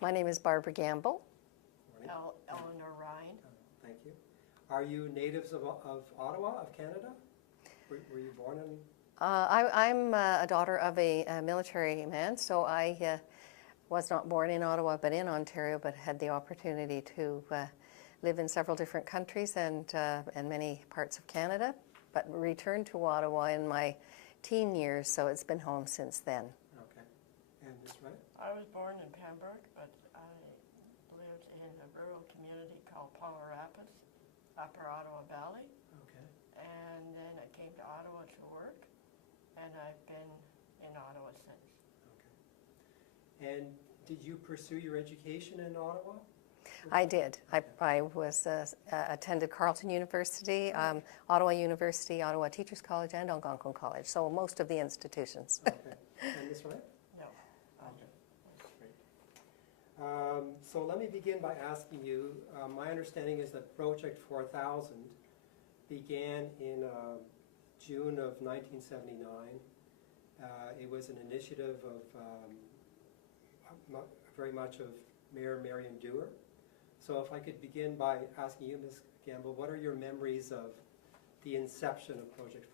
My name is Barbara Gamble. Morning. Eleanor Ryan. Thank you. Are you natives of Ottawa, of Canada? Were you born in? I'm a daughter of a military man, so I was not born in Ottawa but in Ontario, but had the opportunity to live in several different countries and many parts of Canada, but returned to Ottawa in my teen years, so it's been home since then. Okay. And Ms. Wright? I was born in Pembroke, but I lived in a rural community called Palmer Rapids, Upper Ottawa Valley. Okay. And then I came to Ottawa to work, and I've been in Ottawa since. Okay. And did you pursue your education in Ottawa? I did. I was attended Carleton University, Ottawa University, Ottawa Teachers College, and Algonquin College, so most of the institutions. Okay. And Ms. Wright? No. Okay. Great. So let me begin by asking you, my understanding is that Project 4000 began in June of 1979. It was an initiative of very much of Mayor Marion Dewar. So if I could begin by asking you, Ms. Gamble, what are your memories of the inception of Project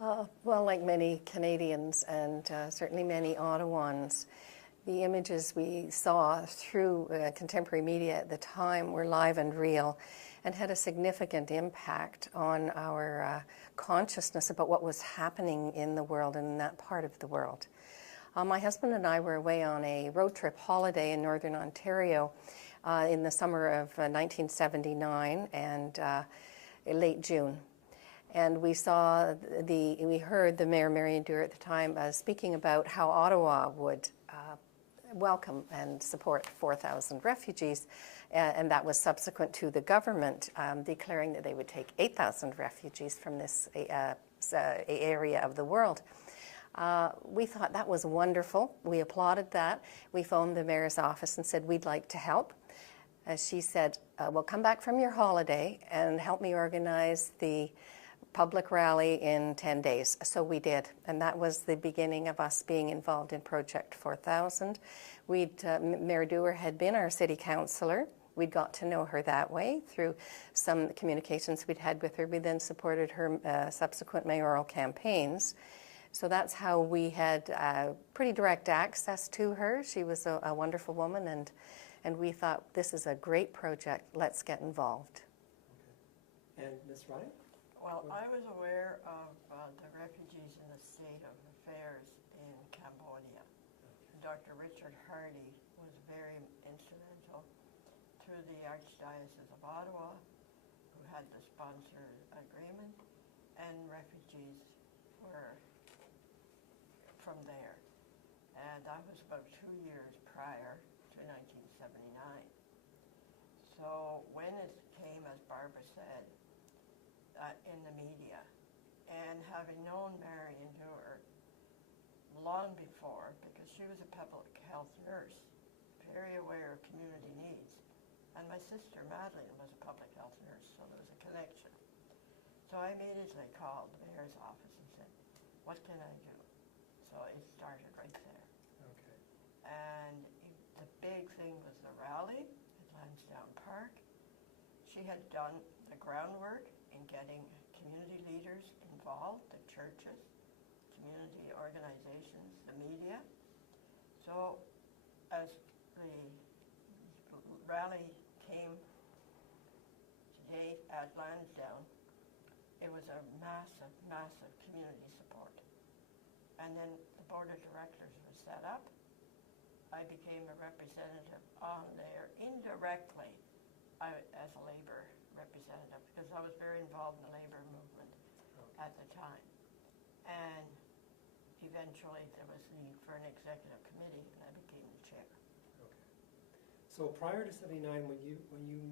4000? Well, like many Canadians and certainly many Ottawans, the images we saw through contemporary media at the time were live and real and had a significant impact on our consciousness about what was happening in the world and in that part of the world. My husband and I were away on a road trip holiday in Northern Ontario in the summer of 1979 and late June. And we heard the Mayor Marion Dewar at the time speaking about how Ottawa would welcome and support 4,000 refugees, and that was subsequent to the government declaring that they would take 8,000 refugees from this area of the world. We thought that was wonderful. We applauded that. We phoned the mayor's office and said, we'd like to help. She said, well, come back from your holiday and help me organize the public rally in 10 days. So we did, and that was the beginning of us being involved in Project 4000. Mayor Dewar had been our city councillor. We'd got to know her that way through some communications we'd had with her. We then supported her subsequent mayoral campaigns. So that's how we had pretty direct access to her. She was a wonderful woman, and we thought, this is a great project. Let's get involved. Okay. And Ms. Ryan? Well, I was aware of the refugees in the state of affairs in Cambodia. Dr. Richard Hardy was very instrumental through the Archdiocese of Ottawa, who had the sponsor agreement, and refugees were from there. And that was about 2 years prior to 1979. So when it came, as Barbara said, in the media, and having known Marion Dewar long before, because she was a public health nurse, very aware of community needs, and my sister Madeline was a public health nurse, so there was a connection. So I immediately called the mayor's office and said, what can I do? So it started right there. Okay. And the big thing was the rally at Lansdowne Park. She had done the groundwork in getting community leaders involved, the churches, community organizations, the media. So as the rally came to date at Lansdowne, it was a massive, massive community support. And then the board of directors was set up. I became a representative on there indirectly as a labor representative, because I was very involved in the labor movement at the time. And eventually there was need for an executive committee, and I became the chair. Okay. So prior to 79, when you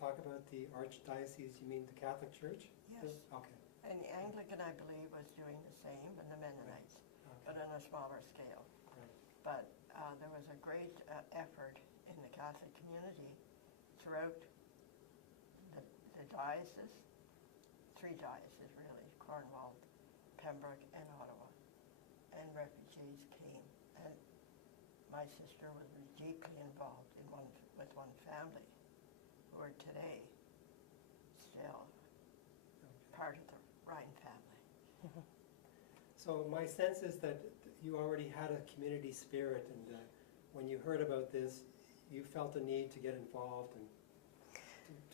talk about the Archdiocese, you mean the Catholic Church? Yes. Okay. And the Anglican, I believe, was doing the same, and the Mennonites, Okay. but on a smaller scale. Right. But there was a great effort in the Catholic community throughout the diocese, 3 dioceses really, Cornwall, Pembroke, and Ottawa, and refugees came. And my sister was deeply involved with one family who are today still part of the Ryan family. So my sense is that you already had a community spirit, and when you heard about this, you felt a need to get involved and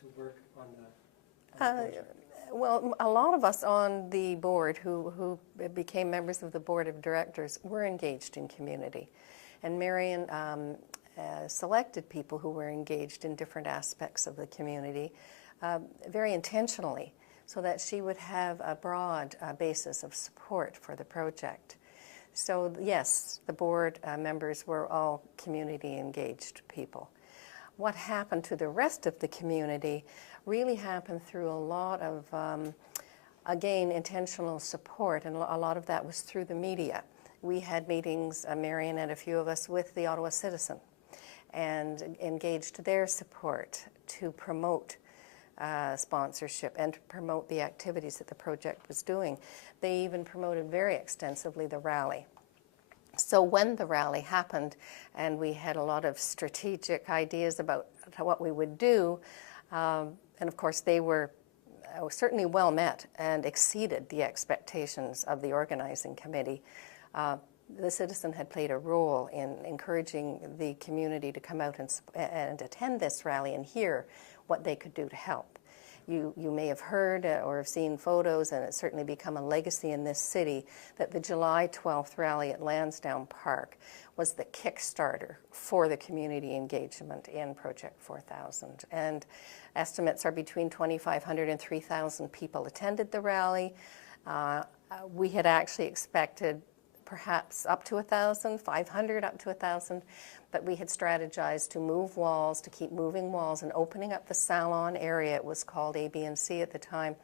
to work on the project. Well, a lot of us on the board who became members of the board of directors were engaged in community. And Marion selected people who were engaged in different aspects of the community very intentionally, so that she would have a broad basis of support for the project. So yes, the board members were all community engaged people. What happened to the rest of the community really happened through a lot of, again, intentional support, and a lot of that was through the media. We had meetings, Marion and a few of us, with the Ottawa Citizen, and engaged their support to promote sponsorship and to promote the activities that the project was doing. They even promoted very extensively the rally. So when the rally happened and we had a lot of strategic ideas about what we would do, and of course they were certainly well met and exceeded the expectations of the organizing committee. The Citizen had played a role in encouraging the community to come out and attend this rally and hear what they could do to help. You may have heard or have seen photos, and it's certainly become a legacy in this city, that the July 12th rally at Lansdowne Park was the Kickstarter for the community engagement in Project 4000. And estimates are between 2,500 and 3,000 people attended the rally. We had actually expected perhaps up to 1,000, 500 up to 1,000, but we had strategized to move walls, to keep moving walls and opening up the salon area. It was called A, B, and C at the time,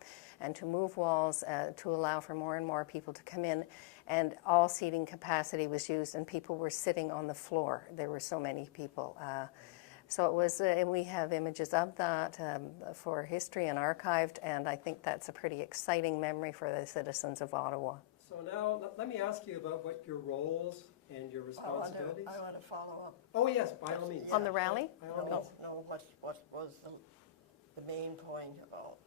and to move walls to allow for more and more people to come in. And all seating capacity was used, and people were sitting on the floor. There were so many people. So it was, we have images of that for history and archived, and I think that's a pretty exciting memory for the citizens of Ottawa. So now let me ask you about what your roles and your responsibilities. I want to follow up. Oh yes, by all means. On the rally? By all means. No, what was the main point of all?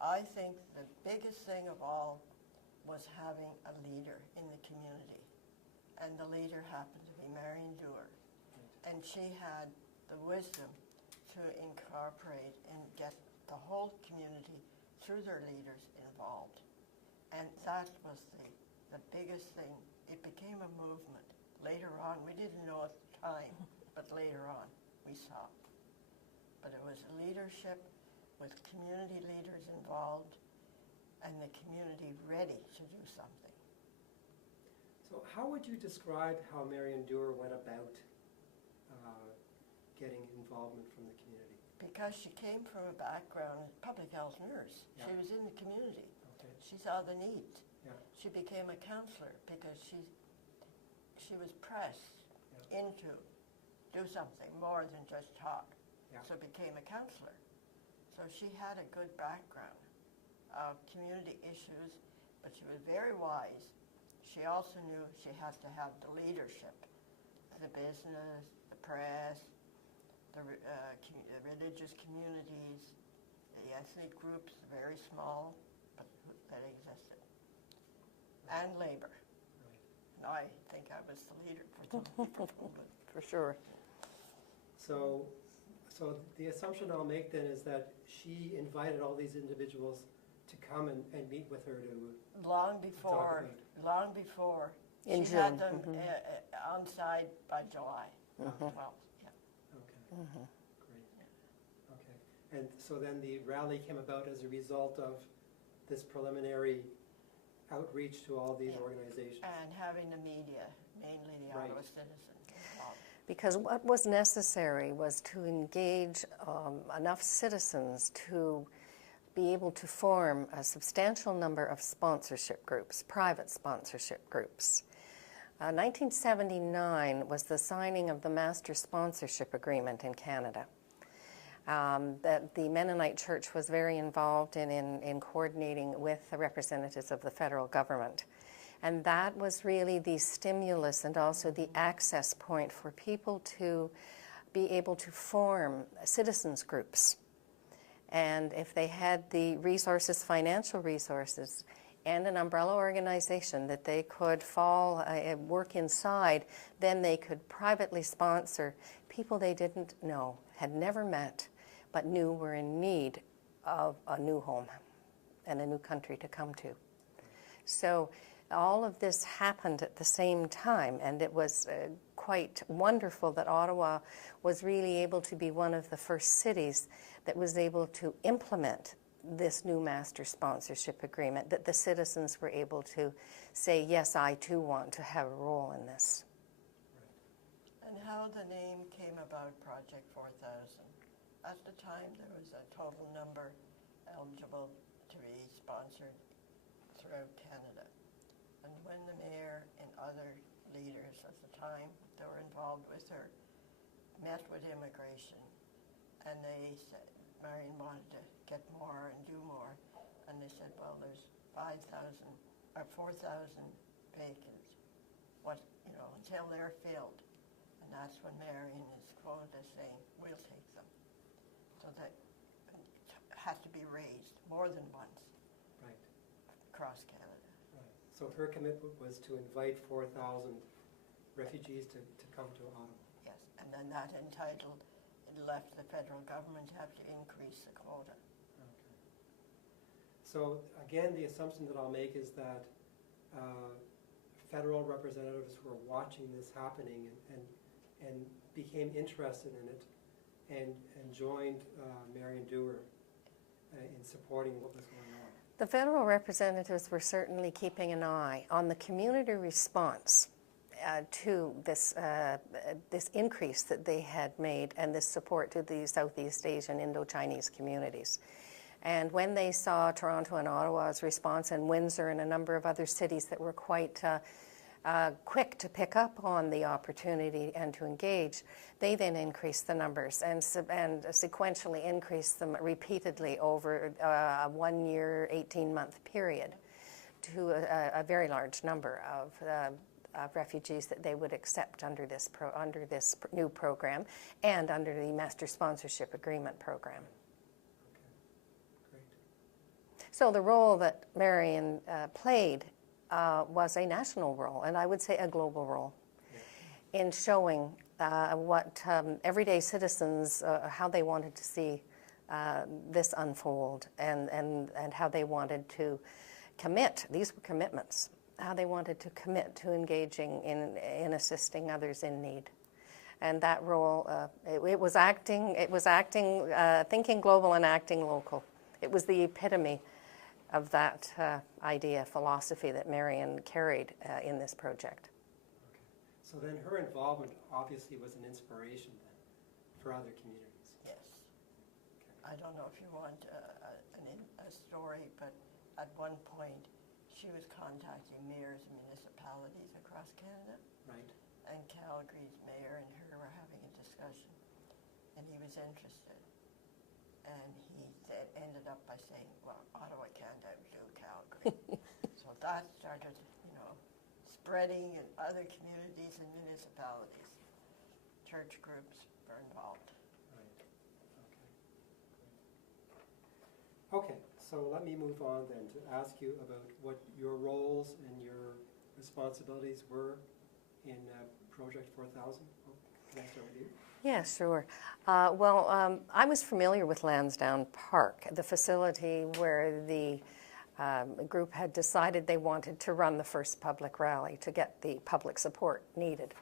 I think the biggest thing of all was having a leader in the community. And the leader happened to be Marion Dewar. And she had the wisdom to incorporate and get the whole community through their leaders involved. And that was the biggest thing. It became a movement. Later on, we didn't know at the time, but later on we saw. But it was leadership with community leaders involved and the community ready to do something. So how would you describe how Marion Dewar went about getting involvement from the community? Because she came from a background as public health nurse. Yeah. She was in the community. Okay. She saw the need. Yeah. She became a counselor because she was pressed into do something more than just talk. Yeah. So became a counselor. So she had a good background of community issues, but she was very wise. She also knew she had to have the leadership, the business, the press, the religious communities, the ethnic groups, very small, but that existed, and labor. Right. And I think I was the leader for some people. For sure. So the assumption I'll make then is that she invited all these individuals to come and meet with her to Long before In she had June. them on site by July 12th. Yeah. Okay. Great. Okay. And so then the rally came about as a result of this preliminary outreach to all these organizations. And having the media, mainly the Right. Ottawa Citizen, involved. Because what was necessary was to engage enough citizens to be able to form a substantial number of sponsorship groups, private sponsorship groups. 1979 was the signing of the Master Sponsorship Agreement in Canada. That the Mennonite Church was very involved in coordinating with the representatives of the federal government. And that was really the stimulus and also the access point for people to be able to form citizens groups. And if they had the resources, financial resources, and an umbrella organization that they could work inside, then they could privately sponsor people they didn't know, had never met, but knew were in need of a new home and a new country to come to. So all of this happened at the same time, and it was quite wonderful that Ottawa was really able to be one of the first cities that was able to implement this new master sponsorship agreement, that the citizens were able to say, yes, I too want to have a role in this. And how the name came about, Project 4000. At the time, there was a total number eligible to be sponsored throughout Canada. And when the mayor and other leaders at the time that were involved with her met with immigration, and they said, Marion wanted to get more and do more, and they said, well, there's 5,000 or 4,000 vacants, until they're filled. And that's when Marion is quoted as saying, we'll take them. So that it has to be raised more than once. Right. Across Canada. Right. So her commitment was to invite 4,000 refugees to come to Ottawa. Yes, and then that left the federal government to have to increase the quota. Okay. So again, the assumption that I'll make is that federal representatives were watching this happening and became interested in it and joined Marion Dewar in supporting what was going on. The federal representatives were certainly keeping an eye on the community response to this increase that they had made and this support to the Southeast Asian Indo-Chinese communities. And when they saw Toronto and Ottawa's response, and Windsor and a number of other cities that were quite quick to pick up on the opportunity and to engage, they then increased the numbers and sequentially increased them repeatedly over a 1 year, 18-month period to a very large number of refugees that they would accept under this new program and under the Master Sponsorship Agreement program. Okay, great. So the role that Marion played was a national role, and I would say a global role, in showing what everyday citizens, how they wanted to see this unfold and how they wanted to commit. These were commitments. How they wanted to commit to engaging in assisting others in need. And that role, it was thinking global and acting local. It was the epitome of that idea, philosophy that Marion carried in this project. Okay. So then her involvement obviously was an inspiration then for other communities. Yes. Okay. I don't know if you want a story, but at one point, she was contacting mayors and municipalities across Canada. Right. And Calgary's mayor and her were having a discussion. And he was interested. And he ended up by saying, well, Ottawa can't outdo Calgary. So that started, spreading in other communities and municipalities. Church groups were involved. Right. Okay. Okay. So let me move on then to ask you about what your roles and your responsibilities were in Project 4000. Can I start with you? Yeah, sure. I was familiar with Lansdowne Park, the facility where the group had decided they wanted to run the first public rally to get the public support needed.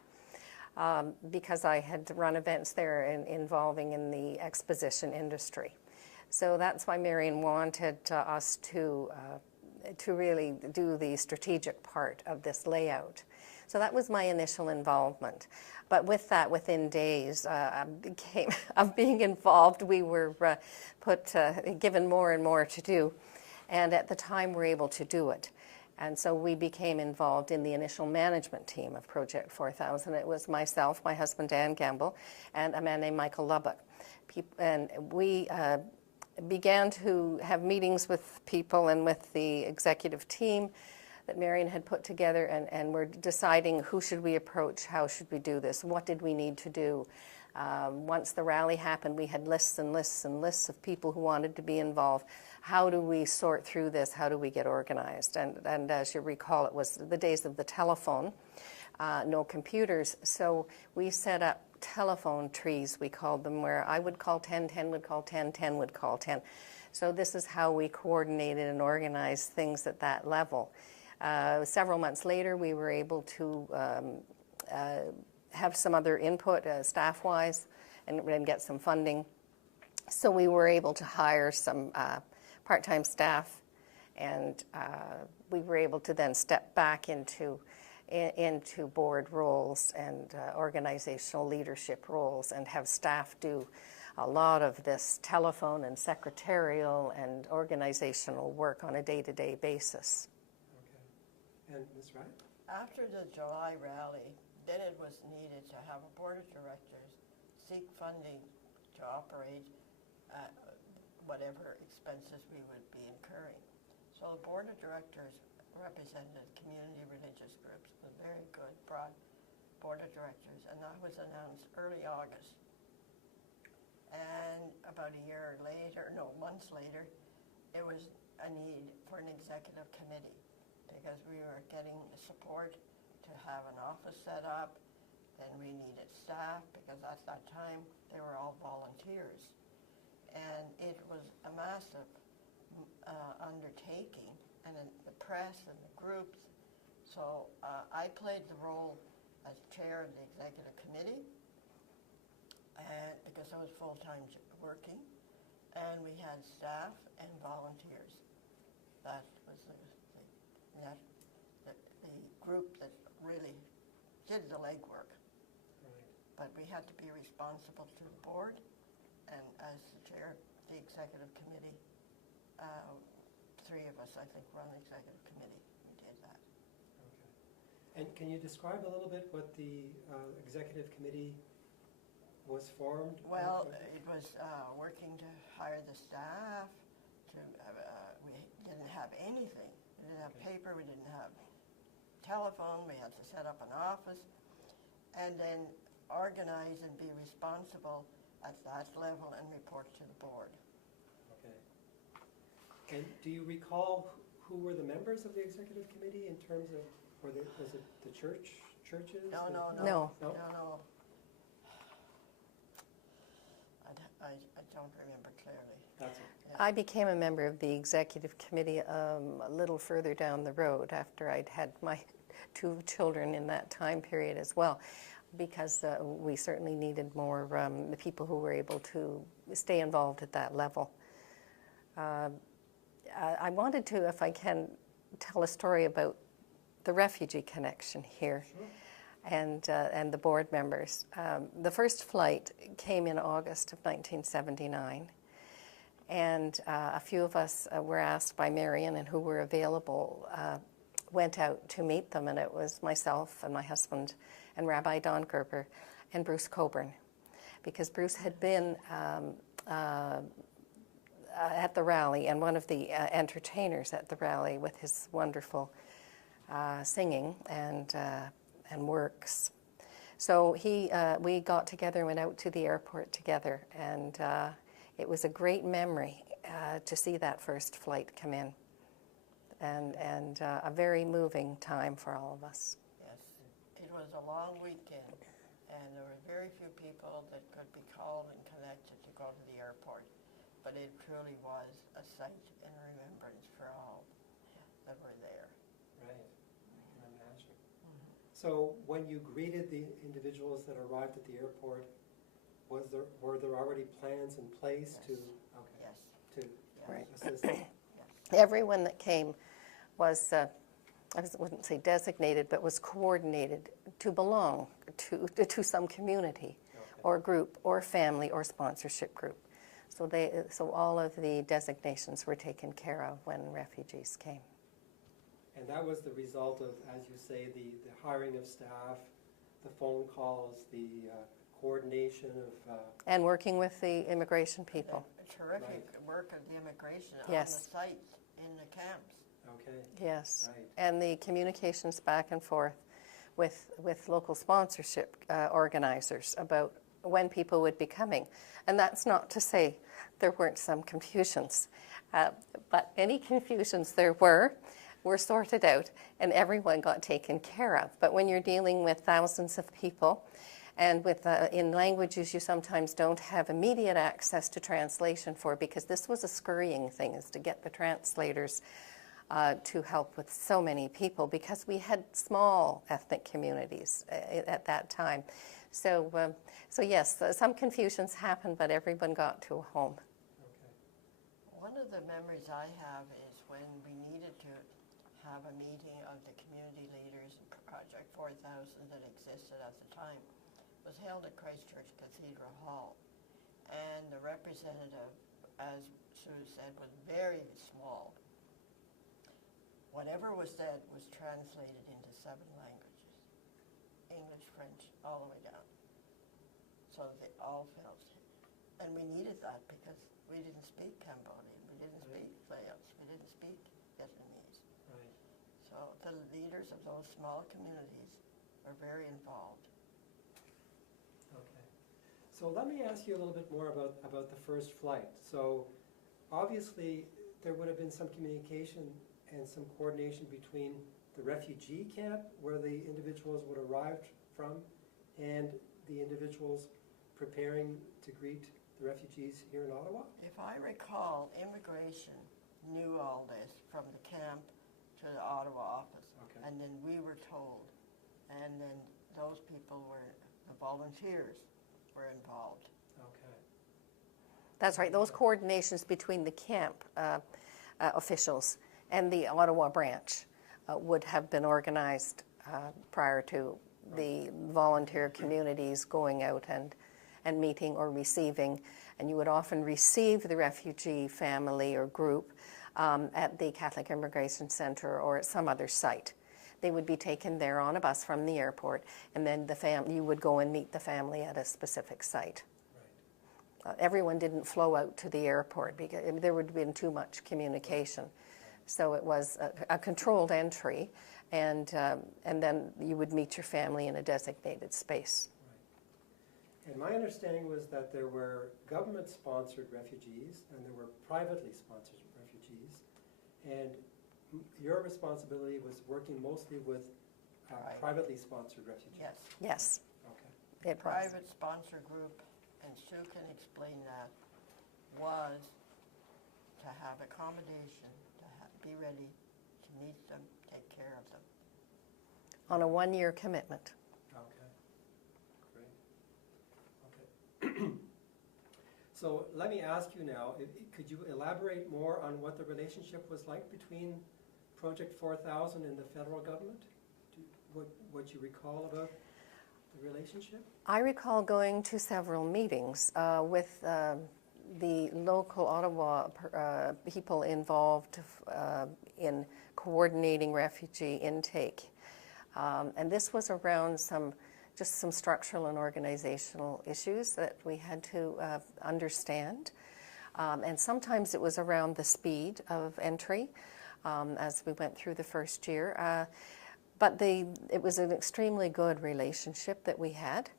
Because I had run events there involving in the exposition industry. So that's why Marion wanted us to really do the strategic part of this layout. So that was my initial involvement. But with that, within days of being involved, we were given more and more to do. And at the time, we were able to do it. And so we became involved in the initial management team of Project 4000. It was myself, my husband Dan Gamble, and a man named Michael Lubbock. And we began to have meetings with people and with the executive team that Marion had put together, and we're deciding who should we approach, how should we do this, what did we need to do. Once the rally happened, we had lists and lists and lists of people who wanted to be involved. How do we sort through this? How do we get organized? And as you recall, it was the days of the telephone, no computers. So we set up telephone trees, we called them, where I would call 10, 10 would call 10, 10 would call 10. So this is how we coordinated and organized things at that level. Several months later, we were able to have some other input staff-wise and get some funding. So we were able to hire some part-time staff, and we were able to then step back into board roles and organizational leadership roles and have staff do a lot of this telephone and secretarial and organizational work on a day-to-day basis. Okay. And Ms. Wright? After the July rally, then it was needed to have a board of directors seek funding to operate whatever expenses we would be incurring. So the board of directors represented community religious groups, a very good, broad board of directors, and that was announced early August. And about months later, it was a need for an executive committee because we were getting support to have an office set up, and we needed staff because at that time they were all volunteers. And it was a massive undertaking, and the press and the groups. So I played the role as chair of the executive committee, and because I was full-time working, and we had staff and volunteers. That was the group that really did the legwork. Right. But we had to be responsible to the board, and as the chair of the executive committee, three of us, I think, were on the executive committee. We did that. Okay. And can you describe a little bit what the executive committee was formed? Well, it was working to hire the staff. We didn't have anything. We didn't have paper. We didn't have telephone. We had to set up an office, and then organize and be responsible at that level and report to the board. Okay. And do you recall who were the members of the executive committee in terms of, was it the churches? No. I don't remember clearly. That's it. Yeah. I became a member of the executive committee a little further down the road after I'd had my 2 children in that time period as well, because we certainly needed more the people who were able to stay involved at that level. I wanted to, if I can, tell a story about the refugee connection here. Sure. And the board members. The first flight came in August of 1979, and a few of us were asked by Marion, and who were available, went out to meet them, and it was myself and my husband and Rabbi Don Gerber and Bruce Coburn, because Bruce had been at the rally and one of the entertainers at the rally with his wonderful singing and works. So we got together and went out to the airport together, and it was a great memory to see that first flight come in, and a very moving time for all of us. Yes, it was a long weekend, and there were very few people that could be called and connected to go to the airport, but it truly was a sight and remembrance for all that were there. Right, I can imagine. So when you greeted the individuals that arrived at the airport, were there already plans in place Yes. to Right. assist them? Everyone that came was, I wouldn't say designated, but was coordinated to belong to some community or group or family or sponsorship group. So all of the designations were taken care of when refugees came. And that was the result of, as you say, the hiring of staff, the phone calls, the coordination of... And working with the immigration people. The terrific work of the immigration Yes. on the sites in the camps. Okay. Yes. Right. And the communications back and forth with local sponsorship organizers about when people would be coming. And that's not to say there weren't some confusions, but any confusions there were sorted out and everyone got taken care of. But when you're dealing with thousands of people and with in languages you sometimes don't have immediate access to translation for, because this was a scurrying thing, is to get the translators to help with so many people, because we had small ethnic communities at that time. So, so yes, some confusions happened, but everyone got to a home. Okay. One of the memories I have is when we needed to have a meeting of the community leaders in Project 4000 that existed at the time. It was held at Christchurch Cathedral Hall. And the representative, as Sue said, was very small. Whatever was said was translated into 7 languages. English, French, all the way down. So they all felt it. And we needed that because we didn't speak Cambodian, we didn't speak Laos, we didn't speak Vietnamese. Right. So the leaders of those small communities were very involved. Okay. So let me ask you a little bit more about the first flight. So obviously there would have been some communication and some coordination between the refugee camp where the individuals would arrive from and the individuals preparing to greet the refugees here in Ottawa? If I recall, immigration knew all this from the camp to the Ottawa office. Okay. And then we were told. And then those people were, the volunteers were involved. Okay. That's right, those coordinations between the camp officials and the Ottawa branch would have been organized prior to the volunteer communities going out and meeting or receiving. And you would often receive the refugee family or group at the Catholic Immigration Center or at some other site. They would be taken there on a bus from the airport, and then you would go and meet the family at a specific site. Right. Everyone didn't flow out to the airport because there would have been too much communication. So it was a controlled entry, and then you would meet your family in a designated space. Right. And my understanding was that there were government-sponsored refugees and there were privately sponsored refugees. And your responsibility was working mostly with privately sponsored refugees. Yes. Yes, Okay. it was. Private sponsor group, and Sue can explain that, was to have accommodation, to be ready to meet them, take care of them. On a 1-year commitment. Okay. Great. Okay. So let me ask you now, could you elaborate more on what the relationship was like between Project 4000 and the federal government? What you recall about the relationship? I recall going to several meetings with the local Ottawa people involved in coordinating refugee intake. And this was around some structural and organizational issues that we had to understand. And sometimes it was around the speed of entry as we went through the first year. But it was an extremely good relationship that we had.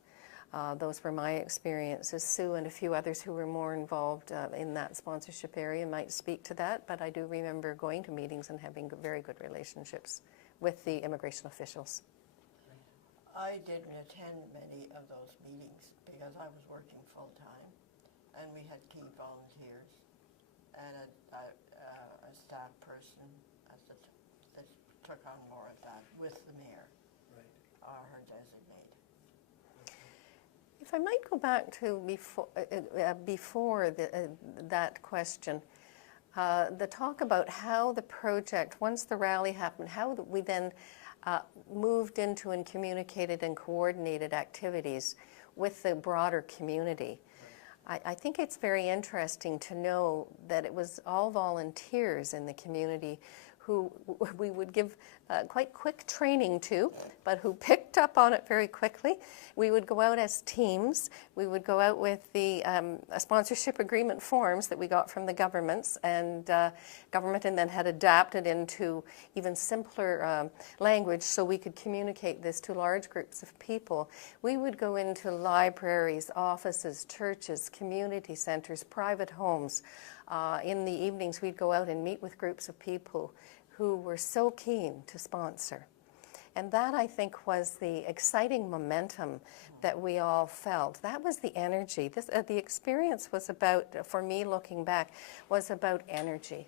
Those were my experiences. Sue and a few others who were more involved in that sponsorship area might speak to that, but I do remember going to meetings and having very good relationships with the immigration officials. I didn't attend many of those meetings because I was working full-time, and we had key volunteers and a staff person that took on more of that with the mayor, Right. or her designate. If I might go back to before that question, the talk about how the project, once the rally happened, how we then moved into and communicated and coordinated activities with the broader community. I think it's very interesting to know that it was all volunteers in the community who we would give quite quick training to, but who picked up on it very quickly. We would go out as teams. We would go out with the sponsorship agreement forms that we got from the governments, and government, and then had adapted into even simpler language so we could communicate this to large groups of people. We would go into libraries, offices, churches, community centers, private homes. In the evenings, we'd go out and meet with groups of people who were so keen to sponsor. And that, I think, was the exciting momentum that we all felt. That was the energy. The experience was about, for me looking back, was about energy,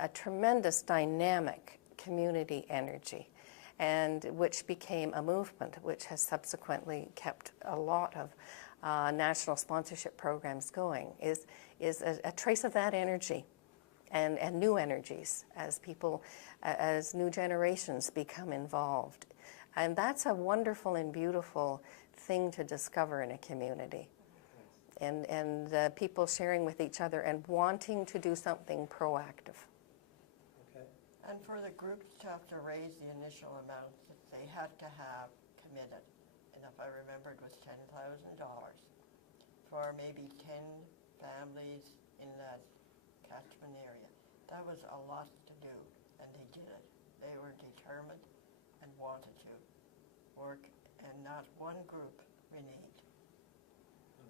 a tremendous dynamic community energy, and which became a movement, which has subsequently kept a lot of national sponsorship programs going, is a trace of that energy. And new energies as people, as new generations become involved. And that's a wonderful and beautiful thing to discover in a community. And people sharing with each other and wanting to do something proactive. Okay. And for the groups to have to raise the initial amount that they had to have committed, and if I remember, it was $10,000 for maybe 10 families in that catchment area. That was a lot to do, and they did it. They were determined and wanted to work, and not one group reneged.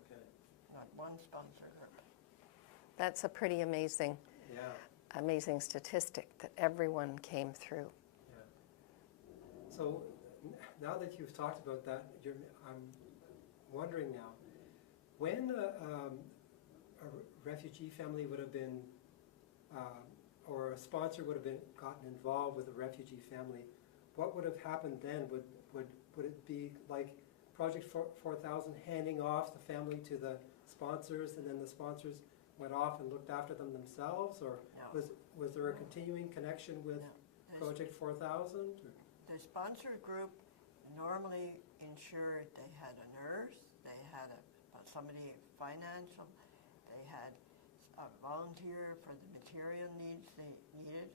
Okay. Not one sponsor group. That's a pretty amazing, amazing statistic that everyone came through. Yeah. So now that you've talked about that, I'm wondering now, when a refugee family would have been, or a sponsor would have gotten involved with a refugee family, what would have happened then? Would it be like Project 4000 handing off the family to the sponsors, and then the sponsors went off and looked after them themselves, or No. was there a continuing connection with Project 4000? The sponsor group normally ensured they had a nurse, they had somebody financial, they had a volunteer for the material needs they needed,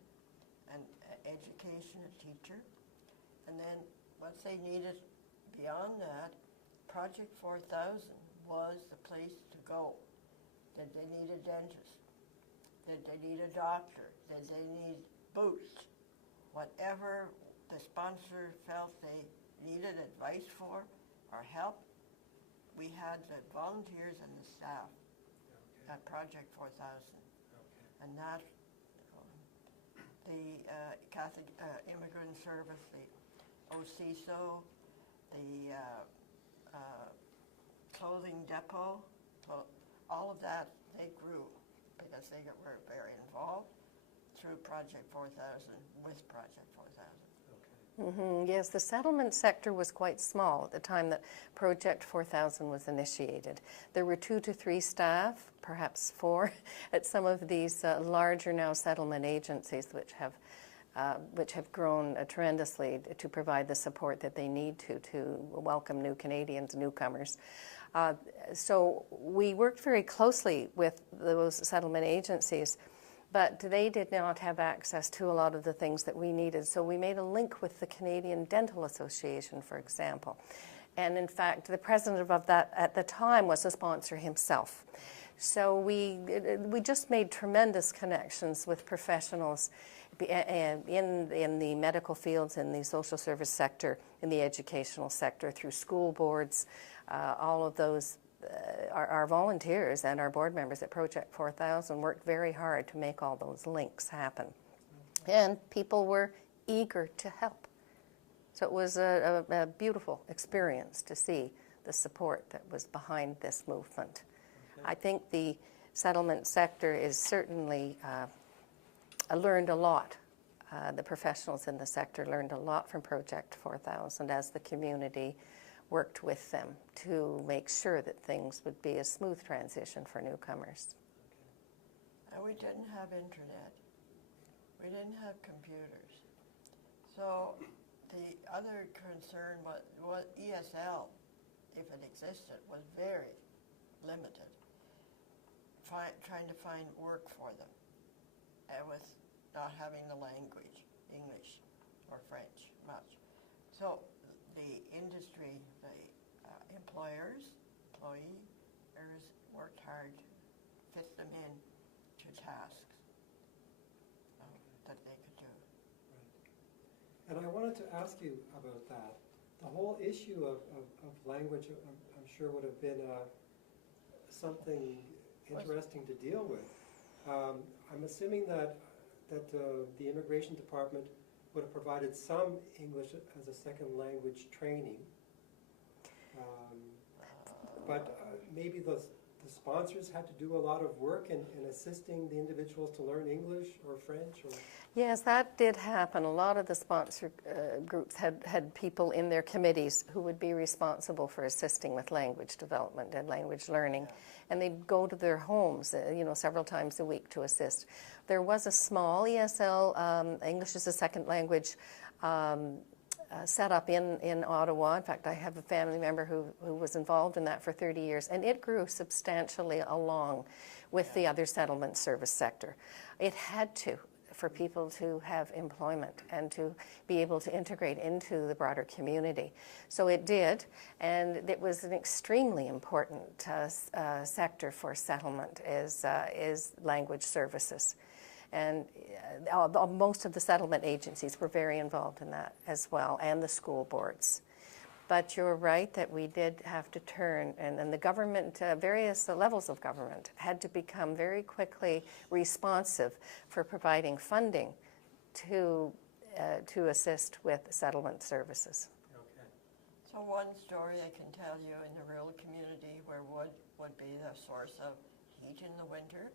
and education, a teacher. And then once they needed beyond that, Project 4000 was the place to go. Did they need a dentist? Did they need a doctor? Did they need boots? Whatever the sponsor felt they needed advice for or help, we had the volunteers and the staff at Project 4000. Okay. And that, the Catholic Immigrant Service, the OCSO, the clothing depot, well, all of that, they grew because they were very involved through Project 4000, with Project 4000. Mm-hmm. Yes, the settlement sector was quite small at the time that Project 4000 was initiated. There were 2 to 3 staff, perhaps 4, at some of these larger now settlement agencies, which have grown tremendously to provide the support that they need to welcome new Canadians, newcomers. So we worked very closely with those settlement agencies, but they did not have access to a lot of the things that we needed. So we made a link with the Canadian Dental Association, for example. And in fact, the president of that at the time was a sponsor himself. So we just made tremendous connections with professionals in the medical fields, in the social service sector, in the educational sector, through school boards. All of those, our volunteers and our board members at Project 4000 worked very hard to make all those links happen. And people were eager to help. So it was a beautiful experience to see the support that was behind this movement. Okay. I think the settlement sector is certainly learned a lot. The professionals in the sector learned a lot from Project 4000 as the community worked with them to make sure that things would be a smooth transition for newcomers. Okay. And we didn't have internet. We didn't have computers. So the other concern was ESL, if it existed, was very limited. Trying to find work for them. It was not having the language, English or French, much. So the industry, the employers worked hard to fit them in to tasks that they could do. Right. And I wanted to ask you about that. The whole issue of language, I'm sure would have been something interesting to deal with. I'm assuming that the Immigration Department would have provided some English as a second language training, but maybe the sponsors had to do a lot of work in assisting the individuals to learn English or French? Or Yes, that did happen. A lot of the sponsor groups had people in their committees who would be responsible for assisting with language development and language learning. Yeah. And they'd go to their homes, several times a week to assist. There was a small ESL, English as a second language, set up in Ottawa. In fact, I have a family member who was involved in that for 30 years, and it grew substantially along with the other settlement service sector. It had to, for people to have employment and to be able to integrate into the broader community. So it did, and it was an extremely important sector for settlement is language services. And most of the settlement agencies were very involved in that as well, and the school boards. But you're right that we did have to turn, and the government, various levels of government, had to become very quickly responsive for providing funding to assist with settlement services. Okay. So one story I can tell you in the rural community where wood would be the source of heat in the winter,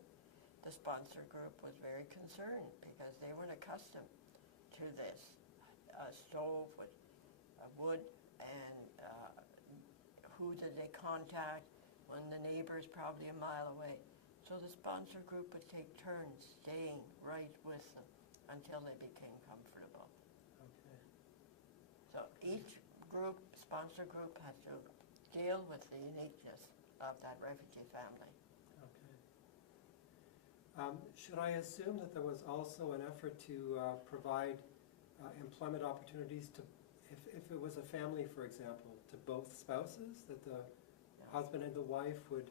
the sponsor group was very concerned because they weren't accustomed to this. A stove with wood, and who did they contact when the neighbor's probably a mile away. So the sponsor group would take turns staying right with them until they became comfortable. Okay. So each sponsor group has to deal with the uniqueness of that refugee family. Should I assume that there was also an effort to provide employment opportunities to, if it was a family, for example, to both spouses, that the husband and the wife would?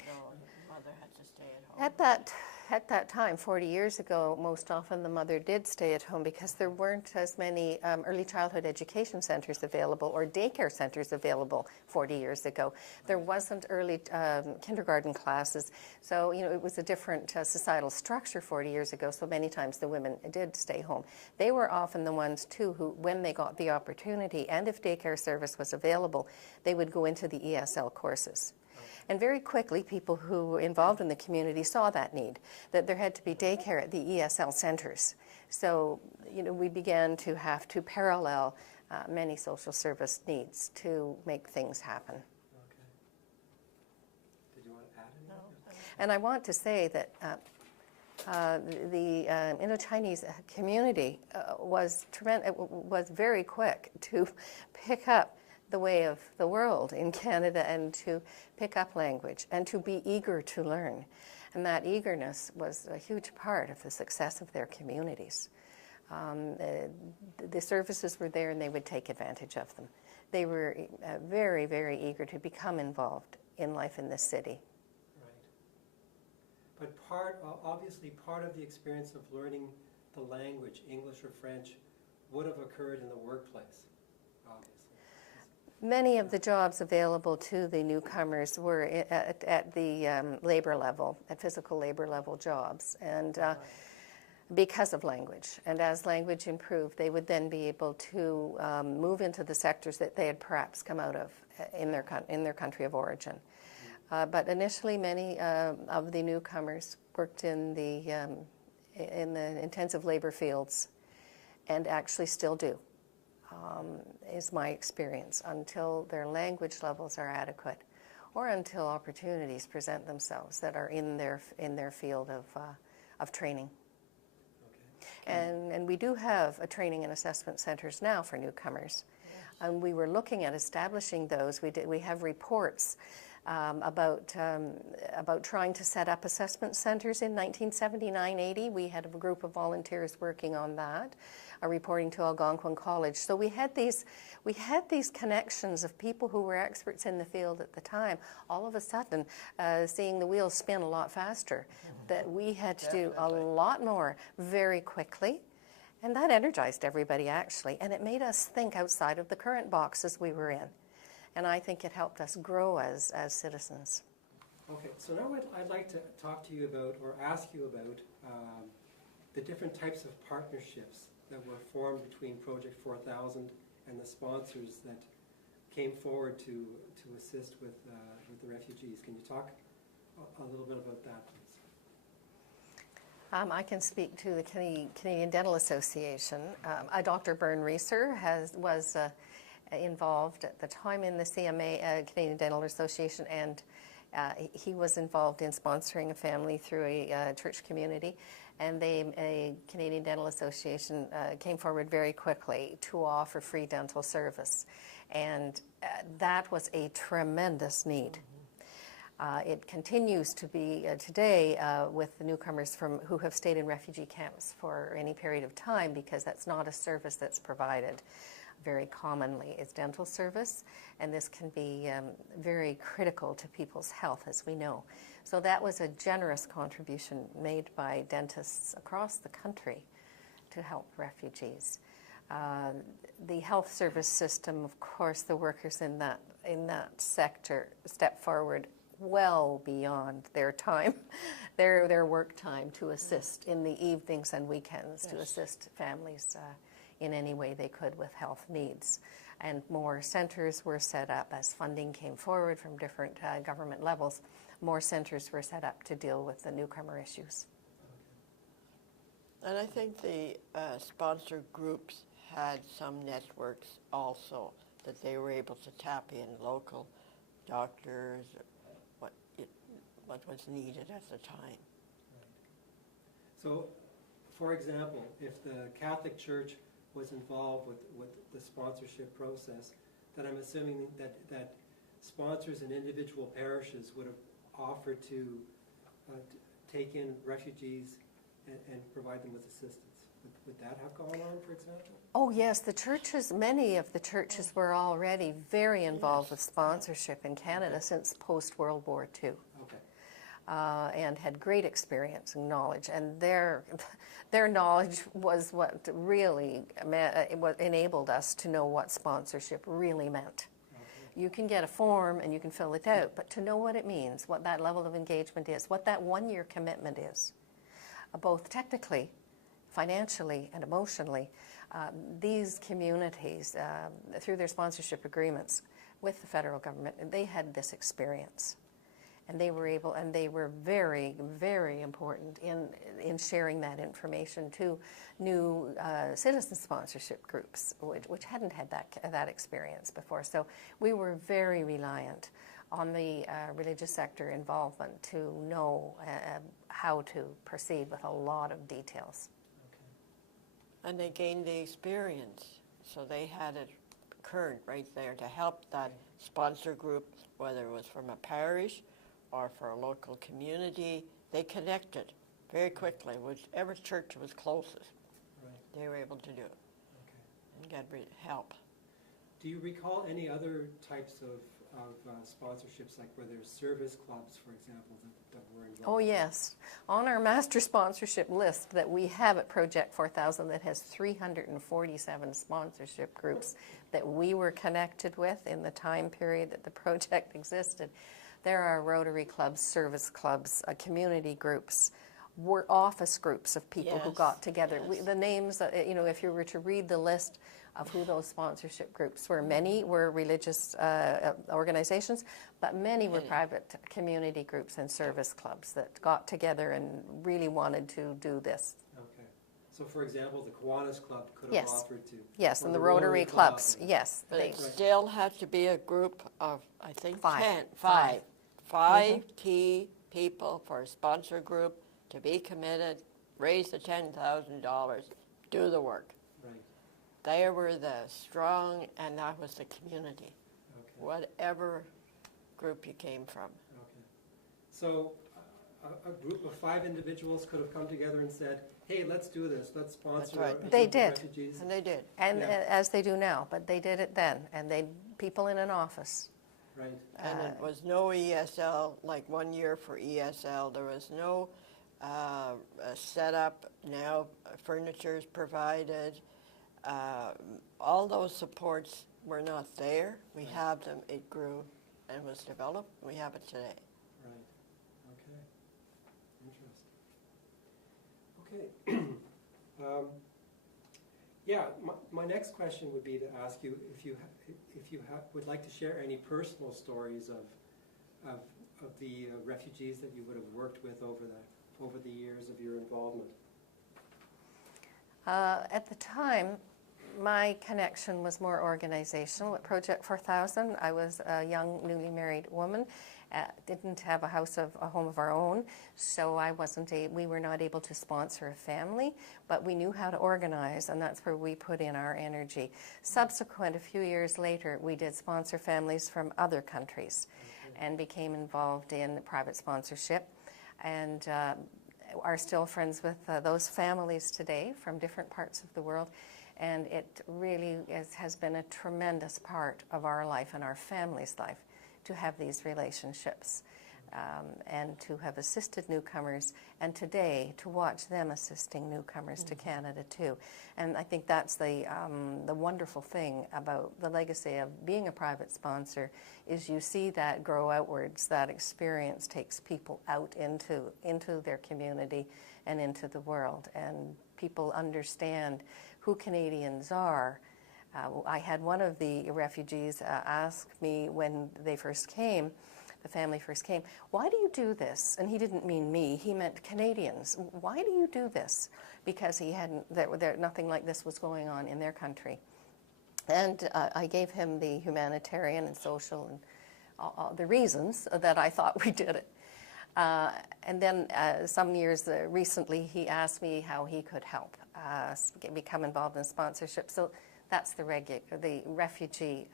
No, the mother had to stay at home. At that time, 40 years ago, most often the mother did stay at home because there weren't as many early childhood education centers available or daycare centers available 40 years ago. There wasn't early kindergarten classes, so it was a different societal structure 40 years ago, so many times the women did stay home. They were often the ones, too, who, when they got the opportunity, and if daycare service was available, they would go into the ESL courses. And very quickly, people who were involved in the community saw that need, that there had to be daycare at the ESL centers. So, we began to have to parallel many social service needs to make things happen. Okay. Did you want to add anything? No. And I want to say that the Indo-Chinese community was very quick to pick up the way of the world in Canada and to pick up language and to be eager to learn. And that eagerness was a huge part of the success of their communities. The services were there and they would take advantage of them. They were very, very eager to become involved in life in this city. Right. But obviously part of the experience of learning the language, English or French, would have occurred in the workplace, obviously. Many of the jobs available to the newcomers were at the labor level, at physical labor level jobs, and because of language. And as language improved, they would then be able to move into the sectors that they had perhaps come out of in their country of origin. But initially, many of the newcomers worked in the intensive labor fields, and actually still do. Is my experience, until their language levels are adequate, or until opportunities present themselves that are in their field of training. Okay. And we do have a training and assessment centers now for newcomers. Yes. And we were looking at establishing those. We have reports about trying to set up assessment centers in 1979-80. We had a group of volunteers working on that, reporting to Algonquin College. So we had these connections of people who were experts in the field at the time, all of a sudden seeing the wheels spin a lot faster, that we had to do a lot more very quickly. And that energized everybody, actually, and it made us think outside of the current boxes we were in. And I think it helped us grow as citizens. Okay, so now I'd like to talk to you about, or ask you about, the different types of partnerships that were formed between Project 4000 and the sponsors that came forward to assist with the refugees. Can you talk a little bit about that, please? I can speak to the Canadian Dental Association. Dr. Byrne Reeser was involved at the time in the CMA, Canadian Dental Association, and he was involved in sponsoring a family through a church community. And the Canadian Dental Association came forward very quickly to offer free dental service. And that was a tremendous need. It continues to be today with the newcomers who have stayed in refugee camps for any period of time, because that's not a service that's provided very commonly. Is dental service, and this can be very critical to people's health, as we know. So that was a generous contribution made by dentists across the country to help refugees. The health service system, of course, the workers in that sector stepped forward well beyond their time, their work time, to assist in the evenings and weekends, to assist families in any way they could with health needs. And more centers were set up as funding came forward from different government levels. More centers were set up to deal with the newcomer issues. And I think the sponsor groups had some networks also that they were able to tap in local doctors, what was needed at the time. Right. So, for example, if the Catholic Church was involved with the sponsorship process, then I'm assuming that sponsors in individual parishes would have offered to take in refugees and provide them with assistance. Would that have gone on, for example? Oh yes, the churches, many of the churches were already very involved with sponsorship in Canada since post-World War II. Okay. And had great experience and knowledge, and their knowledge was what really enabled us to know what sponsorship really meant. Okay. You can get a form and you can fill it out, but to know what it means, what that level of engagement is, what that one-year commitment is, both technically, financially, and emotionally, these communities, through their sponsorship agreements with the federal government, they had this experience. And they were able, and they were very, very important in sharing that information to new citizen sponsorship groups, which hadn't had that experience before. So we were very reliant on the religious sector involvement to know how to proceed with a lot of details. And they gained the experience, so they had it current right there to help that sponsor group, whether it was from a parish or for a local community. They connected very quickly, whichever church was closest. Right. They were able to do it. Okay. And get help. Do you recall any other types of sponsorships, like where there's service clubs, for example, that were involved? Oh yes. On our master sponsorship list that we have at Project 4000 that has 347 sponsorship groups that we were connected with in the time period that the project existed, there are Rotary clubs, service clubs, community groups, office groups of people who got together. Yes. The names, if you were to read the list of who those sponsorship groups were, many were religious organizations, but many were private community groups and service clubs that got together and really wanted to do this. Okay. So, for example, the Kiwanis Club could have offered to. Yes, and the Rotary clubs, yes. But it still had to be a group of, I think, Five key people for a sponsor group to be committed, raise the $10,000, do the work. Right. They were the strong, and that was the community. Okay. Whatever group you came from. Okay. So a group of 5 individuals could have come together and said, hey, let's do this. Let's sponsor right. a group They of did. refugees. And they did. And Yeah. as they do now, but they did it then, and people in an office. Right. And it was no ESL, like 1 year for ESL. There was no setup. Now furniture is provided. All those supports were not there. We have them. It grew and was developed. We have it today. Right. Okay. Interesting. Okay. Yeah. My next question would be to ask you if you would like to share any personal stories of the refugees that you would have worked with over the years of your involvement. At the time, my connection was more organizational. At Project 4000, I was a young, newly married woman, didn't have a home of our own, so we were not able to sponsor a family, but we knew how to organize, and that's where we put in our energy. Subsequent, a few years later, we did sponsor families from other countries and became involved in private sponsorship, and are still friends with those families today from different parts of the world. And it really has been a tremendous part of our life and our family's life to have these relationships and to have assisted newcomers, and today to watch them assisting newcomers to Canada too. And I think that's the wonderful thing about the legacy of being a private sponsor is you see that grow outwards. That experience takes people out into their community and into the world, and people understand who Canadians are. I had one of the refugees ask me when they first came, the family first came, why do you do this? And he didn't mean me, he meant Canadians. Why do you do this? Because nothing like this was going on in their country. And I gave him the humanitarian and social and all the reasons that I thought we did it. And then some years recently, he asked me how he could help become involved in sponsorship. So that's the refugee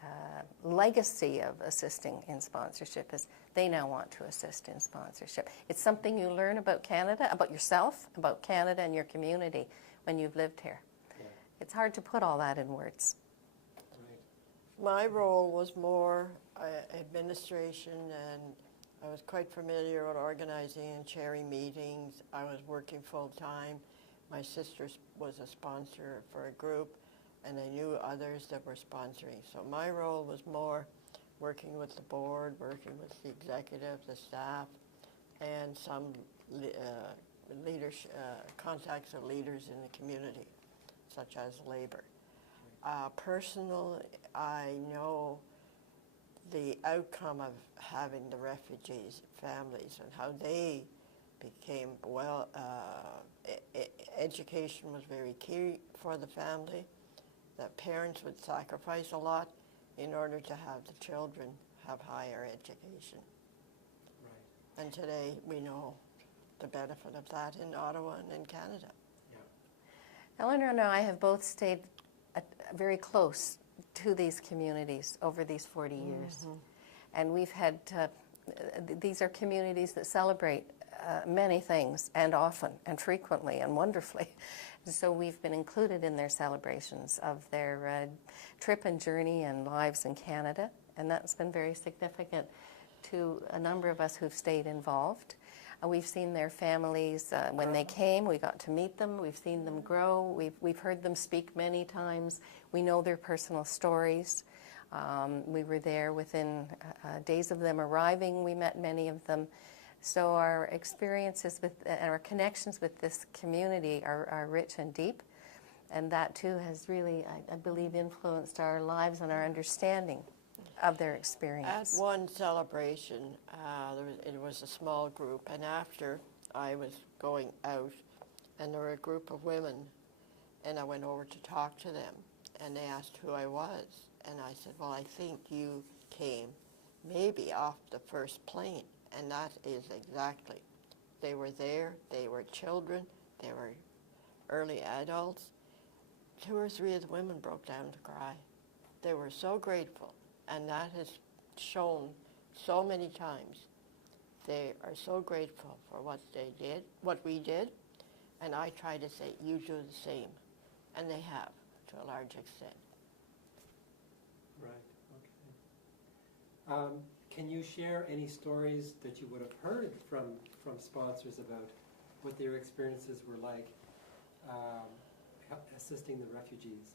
legacy of assisting in sponsorship is they now want to assist in sponsorship. It's something you learn about Canada, about yourself, about Canada and your community when you've lived here. Yeah. It's hard to put all that in words. Right. My role was more administration, and I was quite familiar with organizing and chairing meetings. I was working full-time. My sister was a sponsor for a group, and I knew others that were sponsoring. So my role was more working with the board, working with the executive, the staff, and some contacts of leaders in the community, such as labor. Personally, I know the outcome of having the refugees families and how they became education was very key for the family, that parents would sacrifice a lot in order to have the children have higher education. Right. And today we know the benefit of that in Ottawa and in Canada. Yeah. Eleanor and I have both stayed very close to these communities over these 40 years. And we've had, these are communities that celebrate many things, and often, and frequently, and wonderfully. So we've been included in their celebrations of their trip and journey and lives in Canada, and that's been very significant to a number of us who've stayed involved. We've seen their families when they came. We got to meet them. We've seen them grow. We've heard them speak many times. We know their personal stories. We were there within days of them arriving. We met many of them. So our experiences and our connections with this community are rich and deep. And that too has really, I believe, influenced our lives and our understanding of their experience. At one celebration, it was a small group, and after I was going out, and there were a group of women, and I went over to talk to them, and they asked who I was, and I said, well, I think you came maybe off the first plane, and that is exactly. They were there, they were children, they were early adults. 2 or 3 of the women broke down to cry. They were so grateful. And that has shown so many times. They are so grateful for what they did, what we did, and I try to say, you do the same. And they have, to a large extent. Right, okay. Can you share any stories that you would have heard from sponsors about what their experiences were like assisting the refugees?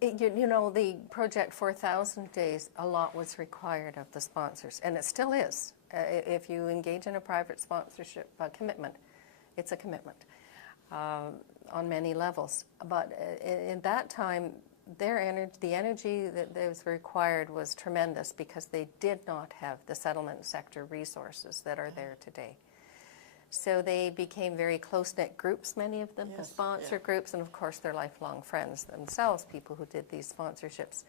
You know, the Project 4,000 days, a lot was required of the sponsors, and it still is. If you engage in a private sponsorship commitment, it's a commitment on many levels. But in that time, the energy that was required was tremendous because they did not have the settlement sector resources that are there today. So they became very close-knit groups, many of them, Yes, sponsor groups, and of course they're lifelong friends themselves, people who did these sponsorships.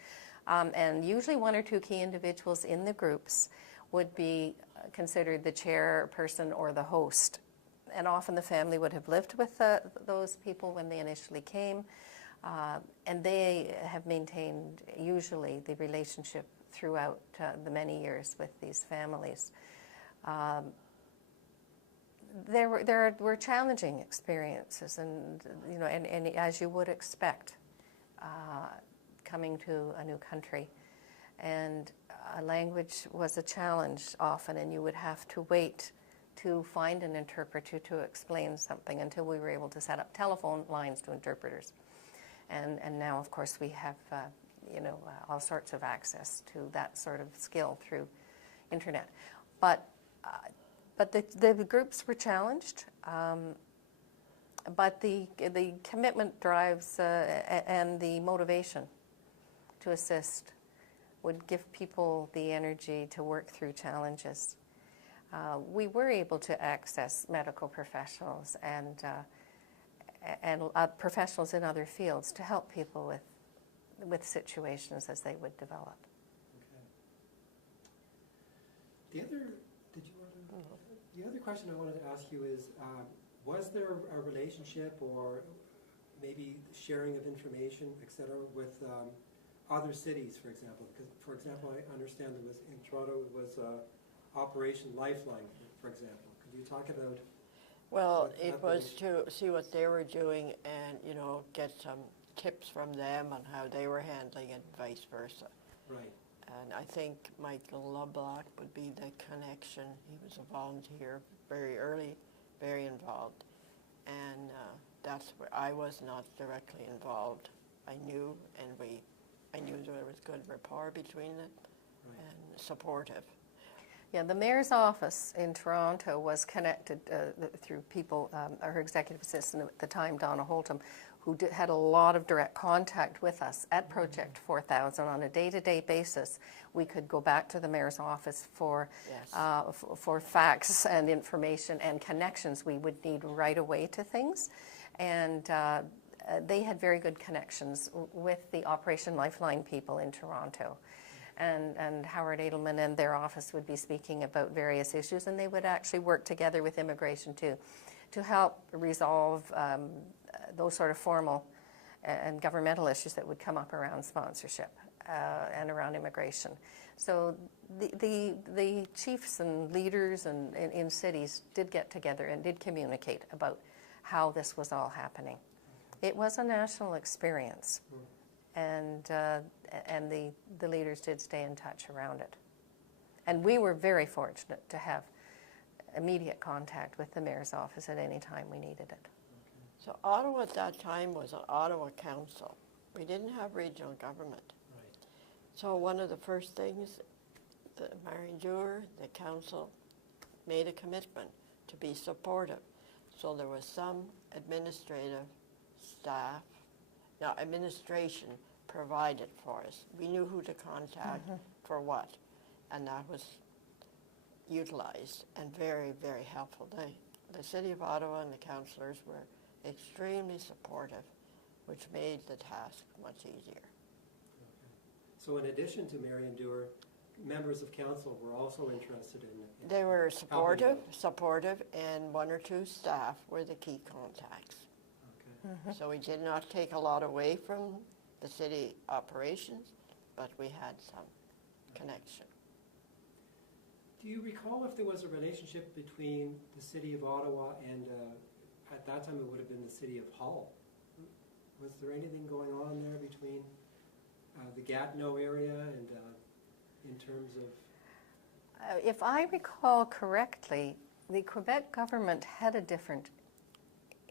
And usually one or two key individuals in the groups would be considered the chairperson or the host. And often the family would have lived with those people when they initially came, and they have maintained usually the relationship throughout the many years with these families. There were challenging experiences, and you know, and as you would expect, coming to a new country, and language was a challenge often, and you would have to wait to find an interpreter to explain something until we were able to set up telephone lines to interpreters, and now of course we have you know, all sorts of access to that sort of skill through internet, but the groups were challenged, but the commitment drives and the motivation to assist would give people the energy to work through challenges. We were able to access medical professionals and professionals in other fields to help people with situations as they would develop. Okay. The other question I wanted to ask you is, was there a relationship or maybe sharing of information, et cetera, with other cities, for example? Because, for example, I understand there was, in Toronto, it was Operation Lifeline, for example. Could you talk about? Well, it was to see what they were doing and, you know, get some tips from them on how they were handling it, vice versa. Right. And I think Michael LeBlanc would be the connection. He was a volunteer very early, very involved. And that's where I was not directly involved. I knew, and I knew there was good rapport between them, Right. and supportive. Yeah, the mayor's office in Toronto was connected through people, her executive assistant at the time, Donna Holtham, who had a lot of direct contact with us at Project 4000 on a day-to-day basis. We could go back to the mayor's office for facts and information and connections we would need right away to things. And they had very good connections with the Operation Lifeline people in Toronto. And Howard Edelman and their office would be speaking about various issues, and they would actually work together with immigration to help resolve those sort of formal and governmental issues that would come up around sponsorship and around immigration. So the chiefs and leaders in cities did get together and did communicate about how this was all happening. It was a national experience, and the leaders did stay in touch around it. And we were very fortunate to have immediate contact with the mayor's office at any time we needed it. So Ottawa at that time was an Ottawa council. We didn't have regional government. Right. So one of the first things, the Marion Dewar, the council, made a commitment to be supportive. So there was some administrative staff, now administration provided for us. We knew who to contact for what, and that was utilized and very, very helpful. The City of Ottawa and the councillors were extremely supportive, which made the task much easier. Okay. So in addition to Marion Dewar, members of council were also interested in They were supportive, and one or two staff were the key contacts. Okay. So we did not take a lot away from the city operations, but we had some connection. Do you recall if there was a relationship between the city of Ottawa and, at that time it would have been the city of Hull? Was there anything going on there between the Gatineau area and in terms of... If I recall correctly, the Quebec government had a different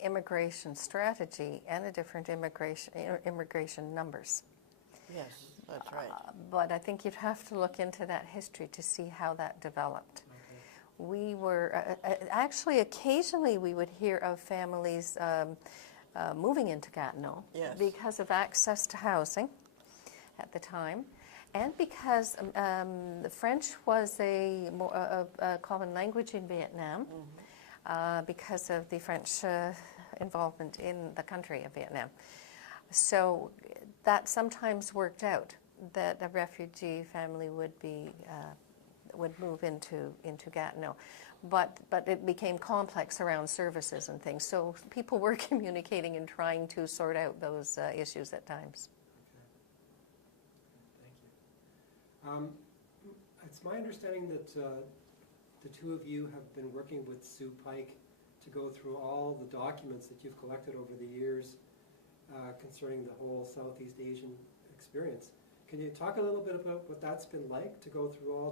immigration strategy and a different immigration numbers. Yes, that's right. But I think you'd have to look into that history to see how that developed. Okay. We were, actually occasionally we would hear of families moving into Gatineau Yes. because of access to housing at the time, and because the French was a common language in Vietnam, because of the French involvement in the country of Vietnam. So that sometimes worked out, that a refugee family would move into Gatineau. But it became complex around services and things. So people were communicating and trying to sort out those issues at times. Okay. Thank you. It's my understanding that the two of you have been working with Sue Pike to go through all the documents that you've collected over the years concerning the whole Southeast Asian experience. Can you talk a little bit about what that's been like, to go through all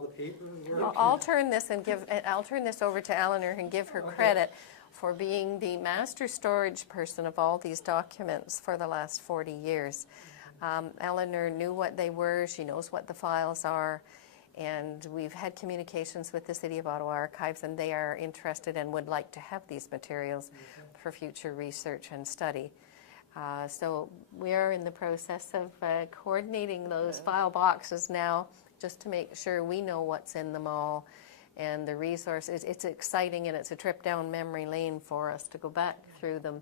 the paperwork? I'll turn this over to Eleanor and give her credit for being the master storage person of all these documents for the last 40 years. Eleanor knew what they were. She knows what the files are. And we've had communications with the City of Ottawa Archives, and they are interested and would like to have these materials for future research and study. So we are in the process of coordinating those file boxes now, just to make sure we know what's in them all and the resources. It's exciting, and it's a trip down memory lane for us to go back through them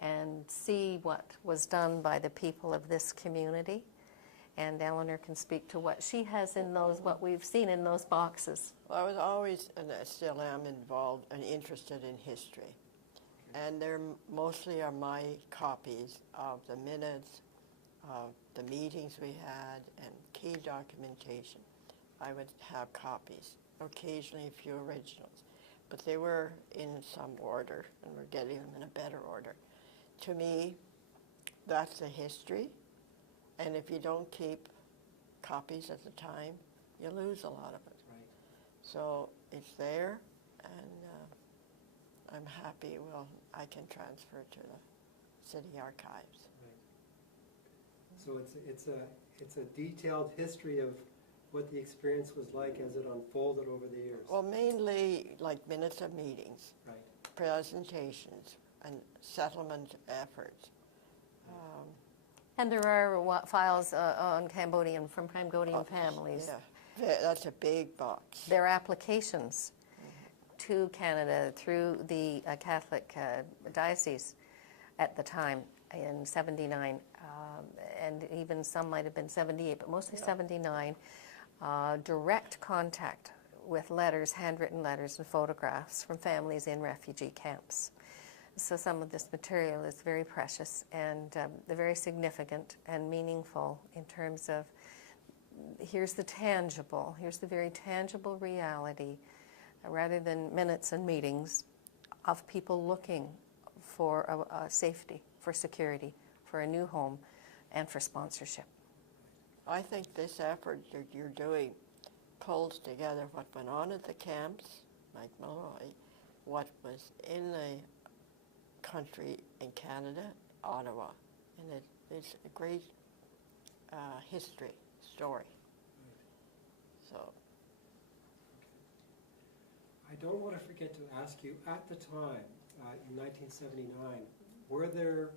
and see what was done by the people of this community. And Eleanor can speak to what she has in those, what we've seen in those boxes. Well, I was always, and I still am, involved and interested in history. And they're mostly are my copies of the minutes, of the meetings we had, and key documentation. I would have copies, occasionally a few originals. But they were in some order, and we're getting them in a better order. To me, that's the history. And if you don't keep copies at the time, you lose a lot of it. Right. So it's there, and I'm happy. Well, I can transfer to the city archives. Right. So it's a detailed history of what the experience was like as it unfolded over the years. Well, mainly like minutes of meetings, Right. presentations, and settlement efforts. And there are files on Cambodian, from Cambodian families. Yeah, that's a big box. Their applications to Canada through the Catholic diocese at the time in 79, and even some might have been 78, but mostly 79, direct contact with letters, handwritten letters and photographs from families in refugee camps. So some of this material is very precious and very significant and meaningful in terms of, here's the very tangible reality, rather than minutes and meetings, of people looking for safety, for security, for a new home, and for sponsorship. I think this effort that you're doing pulls together what went on at the camps, like Malloy, what was in the country in Canada, Ottawa, and it's a great history story. So I don't want to forget to ask you, at the time, in 1979, were there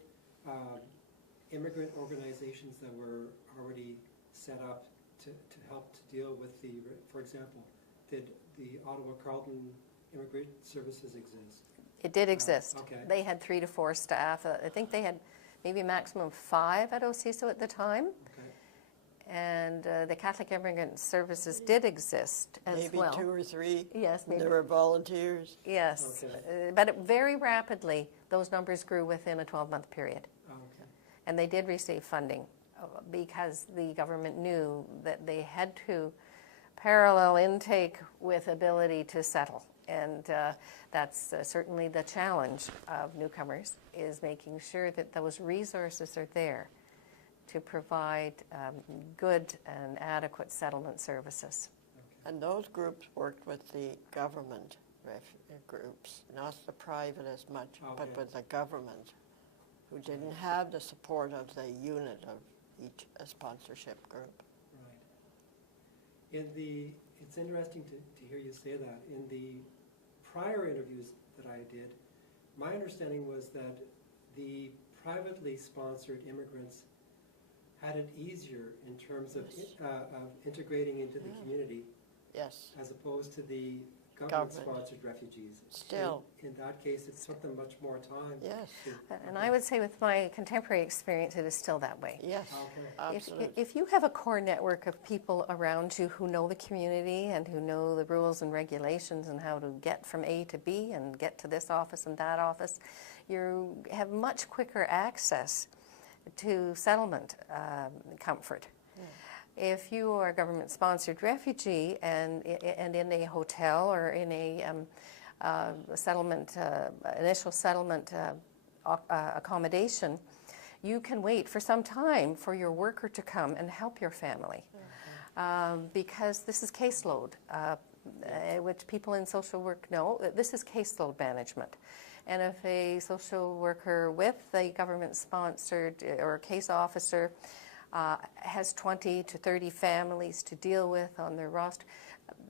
immigrant organizations that were already set up to help to deal with the, for example, did the Ottawa Carleton Immigrant Services exist? It did exist. Okay. They had 3 to 4 staff. I think they had maybe a maximum of 5 at OCISO at the time. Okay. And the Catholic Immigrant Services did exist as maybe well. 2 or 3. Yes, maybe. There were volunteers. Yes, Okay. But very rapidly, those numbers grew within a 12-month period. Oh, okay. And they did receive funding because the government knew that they had to parallel intake with ability to settle. And that's certainly the challenge of newcomers, is making sure that those resources are there to provide good and adequate settlement services. And those groups worked with the government groups, not the private as much, but with the government, who didn't have the support of the unit of each sponsorship group. Right. It's interesting to hear you say that. In the prior interviews that I did, my understanding was that the privately sponsored immigrants had it easier in terms of integrating into the community. Yes. As opposed to the government-sponsored refugees. Still. In that case, it took them much more time. Yes. And I would say with my contemporary experience, it is still that way. Yes, Okay. absolutely. If you have a core network of people around you who know the community and who know the rules and regulations and how to get from A to B and get to this office and that office, you have much quicker access to settlement comfort. If you are a government-sponsored refugee and in a hotel or in a settlement, initial settlement accommodation, you can wait for some time for your worker to come and help your family, because this is caseload, which people in social work know that this is caseload management. And if a social worker with a government-sponsored or a case officer has 20 to 30 families to deal with on their roster,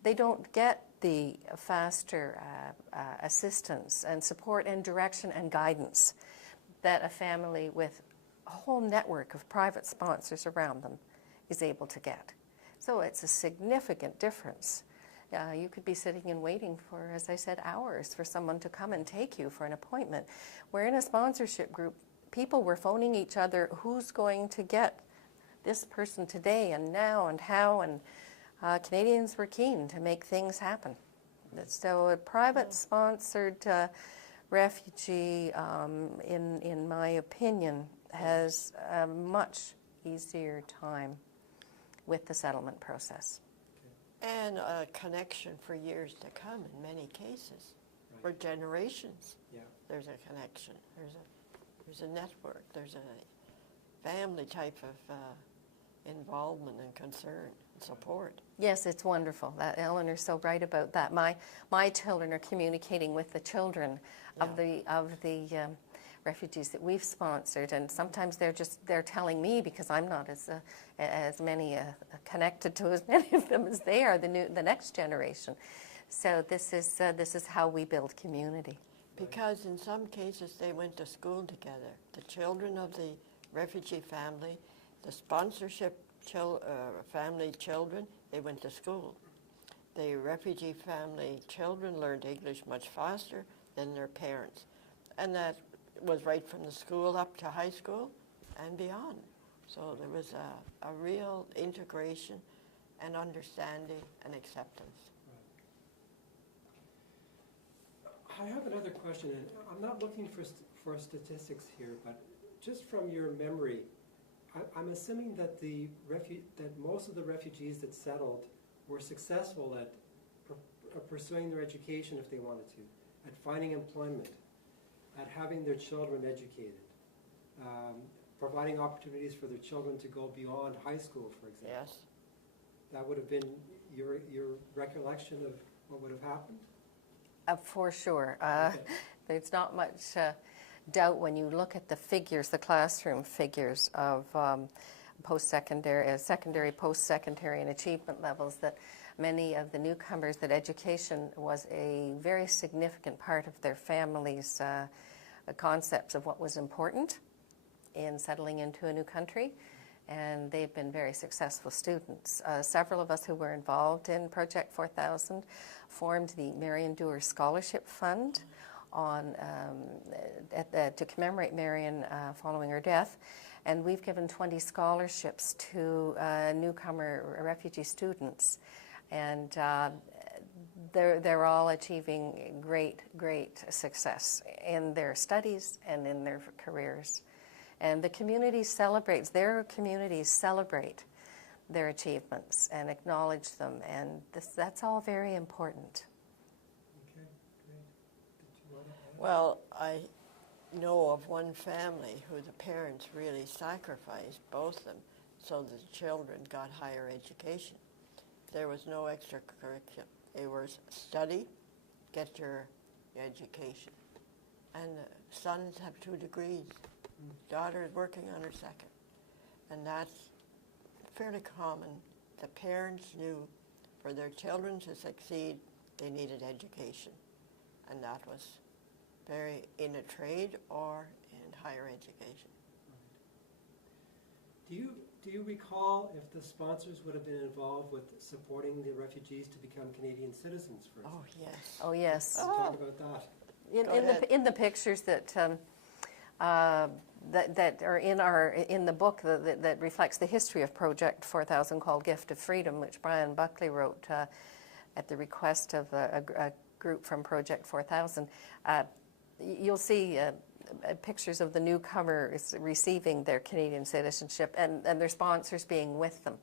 they don't get the faster assistance and support and direction and guidance that a family with a whole network of private sponsors around them is able to get. So it's a significant difference. You could be sitting and waiting for, as I said, hours for someone to come and take you for an appointment. Where in a sponsorship group, people were phoning each other, who's going to get this person today and now and how, and Canadians were keen to make things happen. So a private sponsored refugee, in my opinion, has a much easier time with the settlement process. And a connection for years to come in many cases, for generations. Yeah. There's a connection, there's a network, there's a family type of involvement and concern and support. Yes, it's wonderful. Eleanor's so right about that. My children are communicating with the children of the refugees that we've sponsored, and sometimes they're telling me, because I'm not as many connected to as many of them as they are, the next generation. So this is how we build community. Because in some cases they went to school together. The children of the refugee family, the sponsorship family children, they went to school. The refugee family children learned English much faster than their parents. And that was right from the school up to high school and beyond. So there was a real integration and understanding and acceptance. I have another question, and I'm not looking for statistics here, but just from your memory, I'm assuming that that most of the refugees that settled were successful at pursuing their education if they wanted to, at finding employment, at having their children educated, providing opportunities for their children to go beyond high school, for example. Yes. That would have been your recollection of what would have happened? For sure. Okay. There's not much doubt when you look at the figures, the classroom figures of secondary, post-secondary, and achievement levels, that many of the newcomers, that education was a very significant part of their families' concepts of what was important in settling into a new country. And they've been very successful students. Several of us who were involved in Project 4000 formed the Marion Dewar Scholarship Fund to commemorate Marion following her death. And we've given 20 scholarships to newcomer refugee students. And they're all achieving great success in their studies and in their careers. And the community celebrates, their communities celebrate their achievements and acknowledge them, and that's all very important. Okay, great. Did you want to add? Well, I know of one family who the parents really sacrificed, both of them, so the children got higher education. There was no extracurricular. It was study, get your education. And the sons have 2 degrees. Daughter is working on her second. And that's fairly common. The parents knew for their children to succeed, they needed education. And that was very in a trade or in higher education. Do you recall if the sponsors would have been involved with supporting the refugees to become Canadian citizens, for instance? Oh, yes. Oh, yes. Talk about that. In the pictures that that are in the book that reflects the history of Project 4000 called Gift of Freedom, which Brian Buckley wrote at the request of a group from Project 4000, you'll see pictures of the newcomers receiving their Canadian citizenship and their sponsors being with them.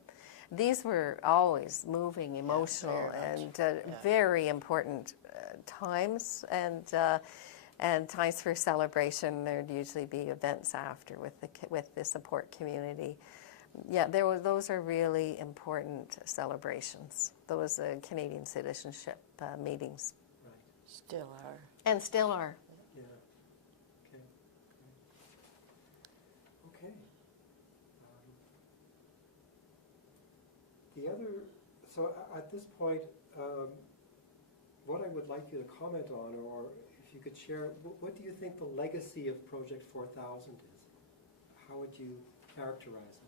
These were always moving, emotional, and very important times, and times for celebration. There'd usually be events after with the support community. Yeah, those are really important celebrations. Those Canadian citizenship meetings. Right. Still are. And still are. Yeah. Okay. Okay. The other, so at this point, what I would like you to comment on, or if you could share, what do you think the legacy of Project 4000 is? How would you characterize it?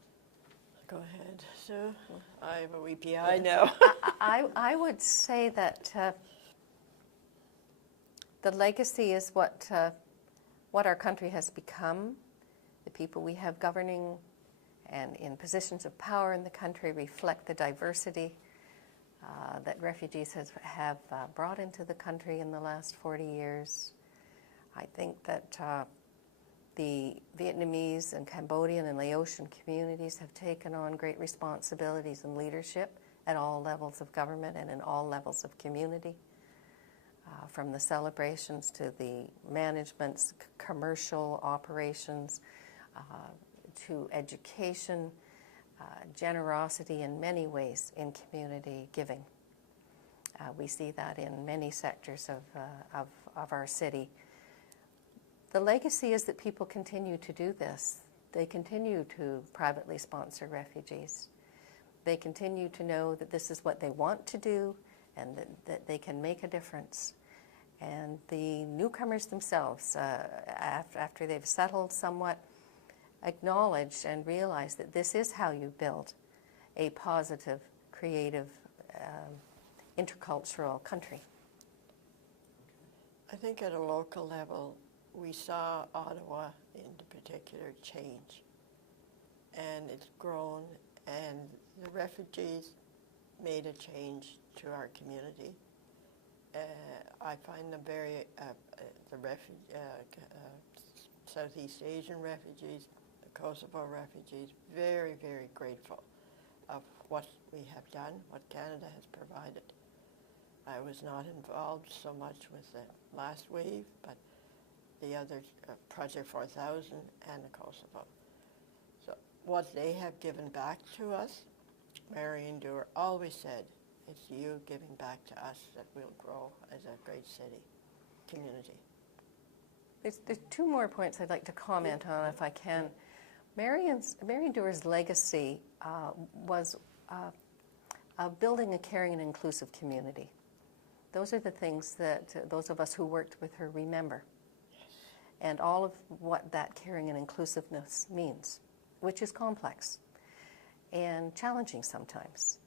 Go ahead, Sue. I have a weepy eye now. I would say that the legacy is what our country has become. The people we have governing and in positions of power in the country reflect the diversity that refugees have brought into the country in the last 40 years. I think that the Vietnamese and Cambodian and Laotian communities have taken on great responsibilities and leadership at all levels of government and in all levels of community, from the celebrations to the management's commercial operations, to education, generosity in many ways in community giving. We see that in many sectors of our city. The legacy is that people continue to do this. They continue to privately sponsor refugees. They continue to know that this is what they want to do and that they can make a difference. And the newcomers themselves, after they've settled somewhat, acknowledge and realize that this is how you build a positive, creative, intercultural country. I think at a local level, we saw Ottawa in particular change, and it's grown, and the refugees made a change to our community. I find them very, Southeast Asian refugees, the Kosovo refugees, very, very grateful of what we have done, what Canada has provided. I was not involved so much with the last wave, but the other Project 4000 and the Kosovo. So what they have given back to us, Marion Dewar always said, it's you giving back to us that we'll grow as a great city, community. There's 2 more points I'd like to comment on, if I can. Marion Dewar's legacy was building a caring and inclusive community. Those are the things that those of us who worked with her remember. And all of what that caring and inclusiveness means, which is complex and challenging sometimes.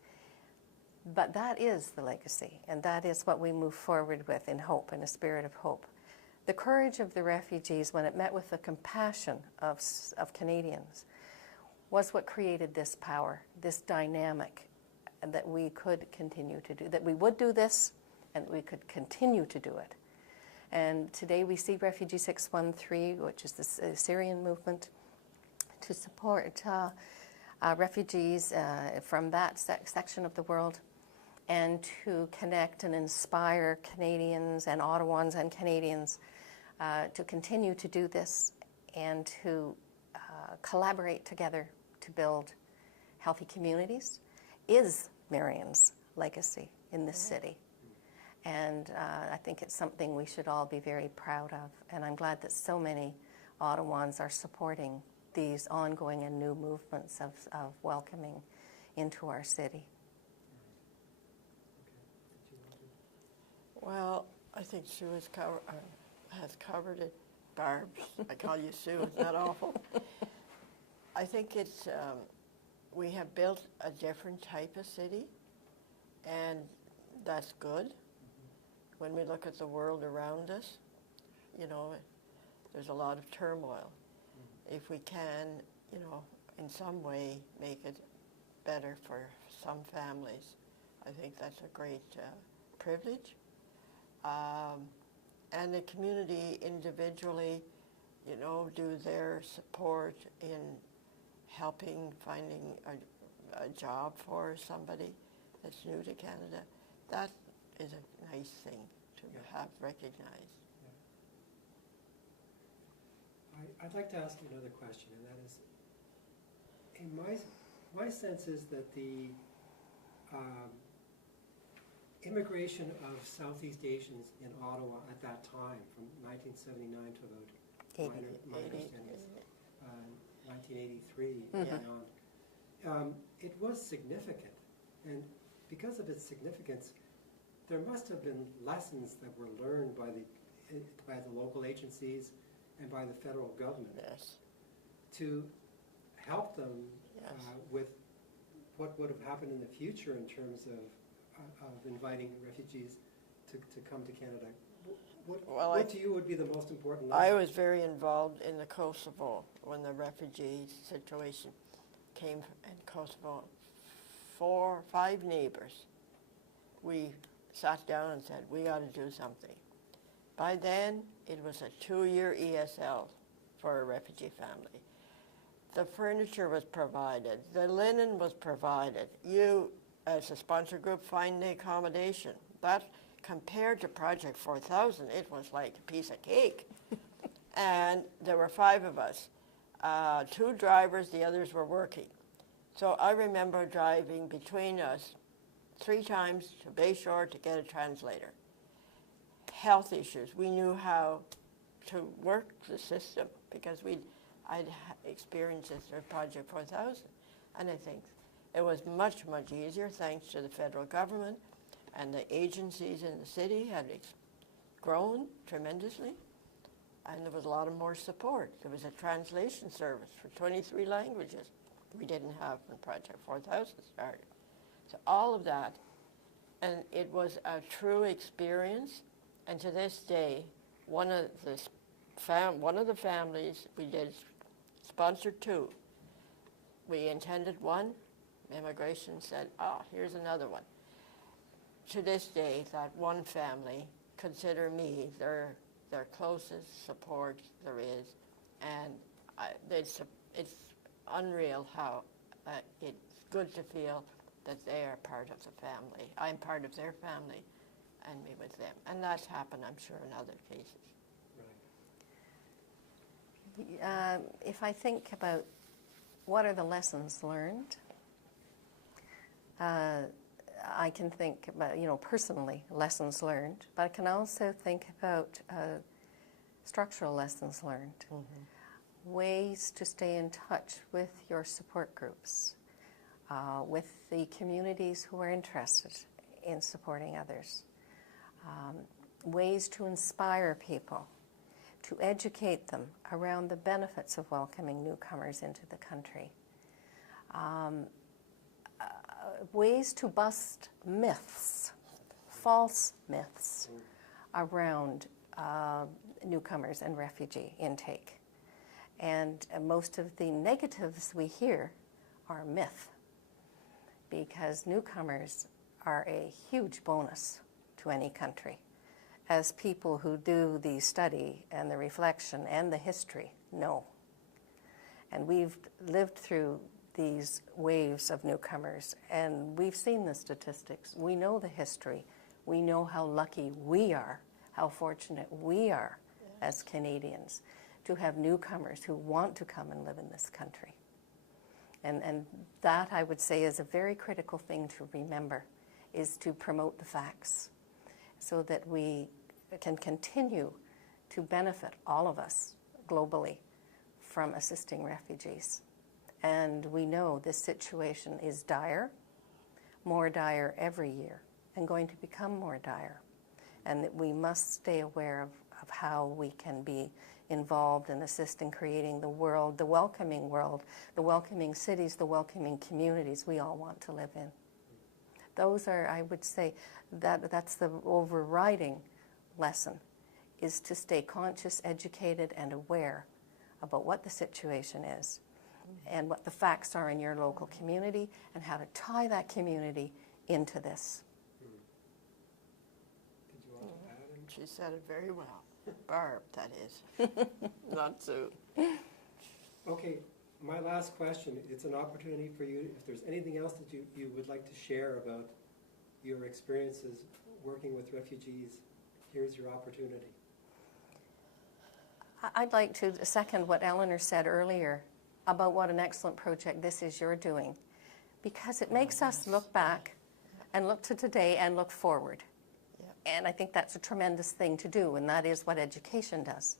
But that is the legacy, and that is what we move forward with in hope, in a spirit of hope. The courage of the refugees, when it met with the compassion of Canadians, was what created this power, this dynamic, and that we could continue to do, that we would do this, and that we could continue to do it. And today we see Refugee 613, which is the Syrian movement, to support refugees from that section of the world, and to connect and inspire Canadians and Ottawans and Canadians to continue to do this and to collaborate together to build healthy communities is Marion's legacy in this city. And I think it's something we should all be very proud of. And I'm glad that so many Ottawans are supporting these ongoing and new movements of welcoming into our city. Well, I think Sue has covered it. Barb, I call you Sue, isn't that awful? I think it's, we have built a different type of city, and that's good. When we look at the world around us, you know, there's a lot of turmoil. If we can, you know, in some way make it better for some families, I think that's a great privilege. And the community individually, you know, do their support in helping finding a job for somebody that's new to Canada. That is a nice thing to have recognized. I'd like to ask you another question, and that is, in my sense is that the immigration of Southeast Asians in Ottawa at that time, from 1979 to about, my understanding is 1983 and beyond, it was significant. And because of its significance, there must have been lessons that were learned by the local agencies and by the federal government to help them with what would have happened in the future in terms of inviting refugees to come to Canada. What to you would be the most important lesson? I was very involved in the Kosovo when the refugee situation came in Kosovo. 4 or 5 neighbors, we sat down and said, we got to do something. By then, it was a 2-year ESL for a refugee family. The furniture was provided. The linen was provided. You, as a sponsor group, find the accommodation. That, compared to Project 4000, it was like a piece of cake. And there were 5 of us. 2 drivers, the others were working. So I remember driving between us 3 times to Bayshore to get a translator. Health issues. We knew how to work the system because I'd experienced it through Project 4000. And I think it was much, much easier thanks to the federal government, and the agencies in the city had grown tremendously, and there was a lot of more support. There was a translation service for 23 languages we didn't have when Project 4000 started. So all of that, and it was a true experience. And to this day, one of the families we did sponsor 2. We intended 1. Immigration said, "Oh, here's another one." To this day, that one family consider me their closest support there is, and it's unreal how it's good to feel that they are part of the family. I'm part of their family, and me with them. And that's happened, I'm sure, in other cases. Right. If I think about what are the lessons learned, I can think about, personally, lessons learned, but I can also think about structural lessons learned, ways to stay in touch with your support groups, with the communities who are interested in supporting others, ways to inspire people, to educate them around the benefits of welcoming newcomers into the country, ways to bust myths, false myths around newcomers and refugee intake. And most of the negatives we hear are myth, because newcomers are a huge bonus to any country. As people who do the study and the reflection and the history know. And we've lived through these waves of newcomers, and we've seen the statistics. We know the history. We know how lucky we are, how fortunate we are as Canadians to have newcomers who want to come and live in this country. And that, I would say, is a very critical thing to remember, is to promote the facts so that we can continue to benefit, all of us, globally, from assisting refugees. And we know this situation is dire, more dire every year, and going to become more dire. And that we must stay aware of how we can be involved and assist in creating the world, the welcoming cities, the welcoming communities we all want to live in. Those are, I would say, that's the overriding lesson, is to stay conscious, educated, and aware about what the situation is and what the facts are in your local community and how to tie that community into this. Did you want to add anything? She said it very well. Barb, that is. Not Sue. Okay, my last question, it's an opportunity for you, if there's anything else that you would like to share about your experiences working with refugees, here's your opportunity. I'd like to second what Eleanor said earlier about what an excellent project this is you're doing, because it makes us look back and look to today and look forward. And I think that's a tremendous thing to do, and that is what education does.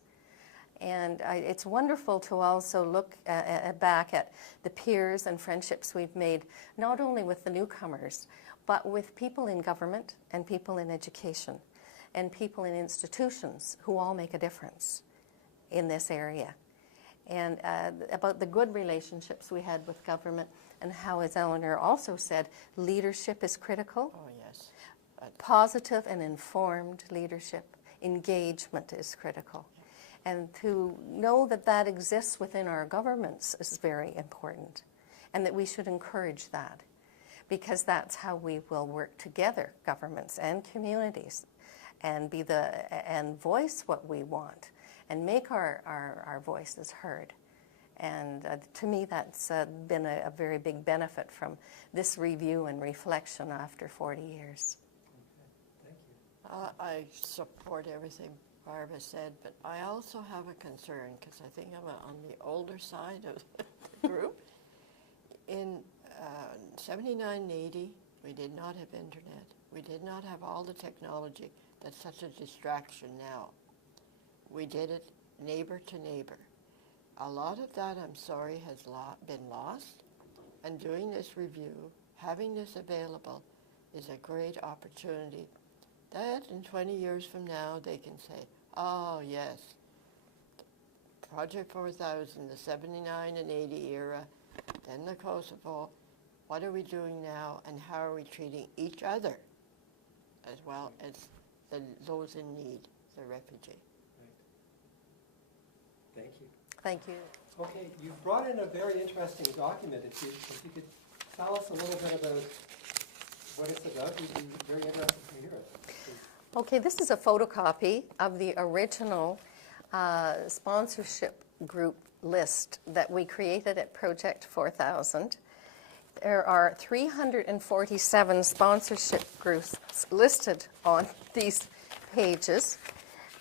And it's wonderful to also look back at the peers and friendships we've made, not only with the newcomers, but with people in government and people in education and people in institutions who all make a difference in this area. And about the good relationships we had with government, and how, as Eleanor also said, leadership is critical. Oh, yes. Positive and informed leadership, engagement is critical. And to know that that exists within our governments is very important, and that we should encourage that, because that's how we will work together, governments and communities, and and voice what we want, and make our voices heard. And to me, that's been a very big benefit from this review and reflection after 40 years. Okay, thank you. I support everything Barb has said, but I also have a concern, because I think I'm on the older side of the group. In 79 and 80, we did not have internet. We did not have all the technology that's such a distraction now. We did it neighbor to neighbor. A lot of that, I'm sorry, has been lost. And doing this review, having this available, is a great opportunity that in 20 years from now, they can say, oh, yes, Project 4000, the 79 and 80 era, then the Kosovo, what are we doing now, and how are we treating each other as well as those in need, the refugee. Right. Thank you. Thank you. Okay, you brought in a very interesting document. If you could tell us a little bit about what it's about, we'd be very interested to hear it. Please. Okay, this is a photocopy of the original sponsorship group list that we created at Project 4000. There are 347 sponsorship groups listed on these pages,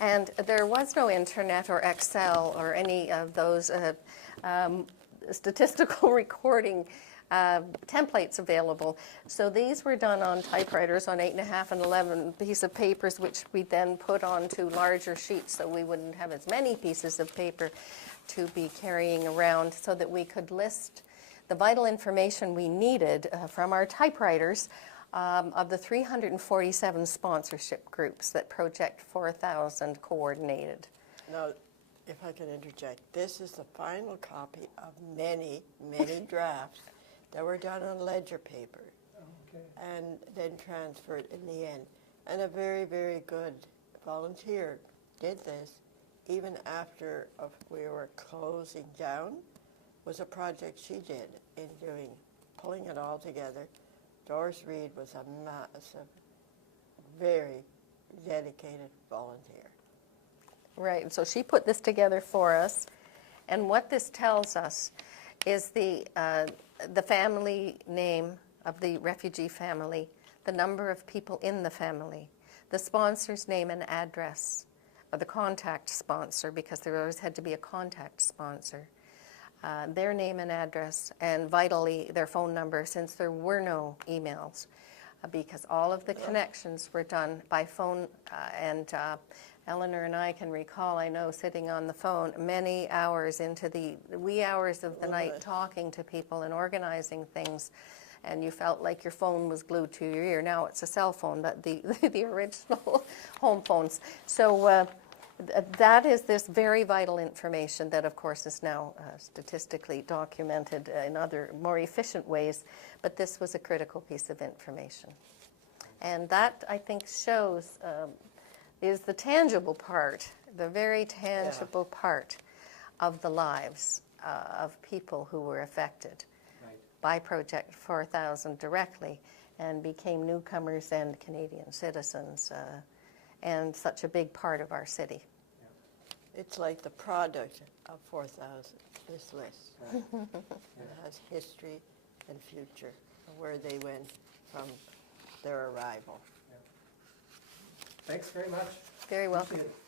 and there was no internet or Excel or any of those statistical recording templates available. So these were done on typewriters on 8.5 and 11 pieces of papers, which we then put onto larger sheets so we wouldn't have as many pieces of paper to be carrying around, so that we could list the vital information we needed from our typewriters of the 347 sponsorship groups that Project 4000 coordinated. Now, if I can interject, this is the final copy of many, many drafts that were done on ledger paper and then transferred in the end. And a very, very good volunteer did this even after we were closing down. Was a project she did in pulling it all together. Doris Reed was a massive, very dedicated volunteer. Right, so she put this together for us, and what this tells us is the the family name of the refugee family, the number of people in the family, the sponsor's name and address, or the contact sponsor, because there always had to be a contact sponsor, their name and address, and vitally their phone number, since there were no emails, because all of the connections were done by phone, and Eleanor and I can recall, I know, sitting on the phone many hours into the wee hours of the night talking to people and organizing things, and you felt like your phone was glued to your ear. Now it's a cell phone, but the original home phones. So that is this very vital information that, of course, is now statistically documented in other more efficient ways, but this was a critical piece of information. And that, I think, shows is the tangible part, the very tangible part of the lives of people who were affected by Project 4000 directly and became newcomers and Canadian citizens, and such a big part of our city. It's like the product of 4,000, this list. It has history and future, where they went from their arrival. Thanks very much. Very welcome. Appreciate it.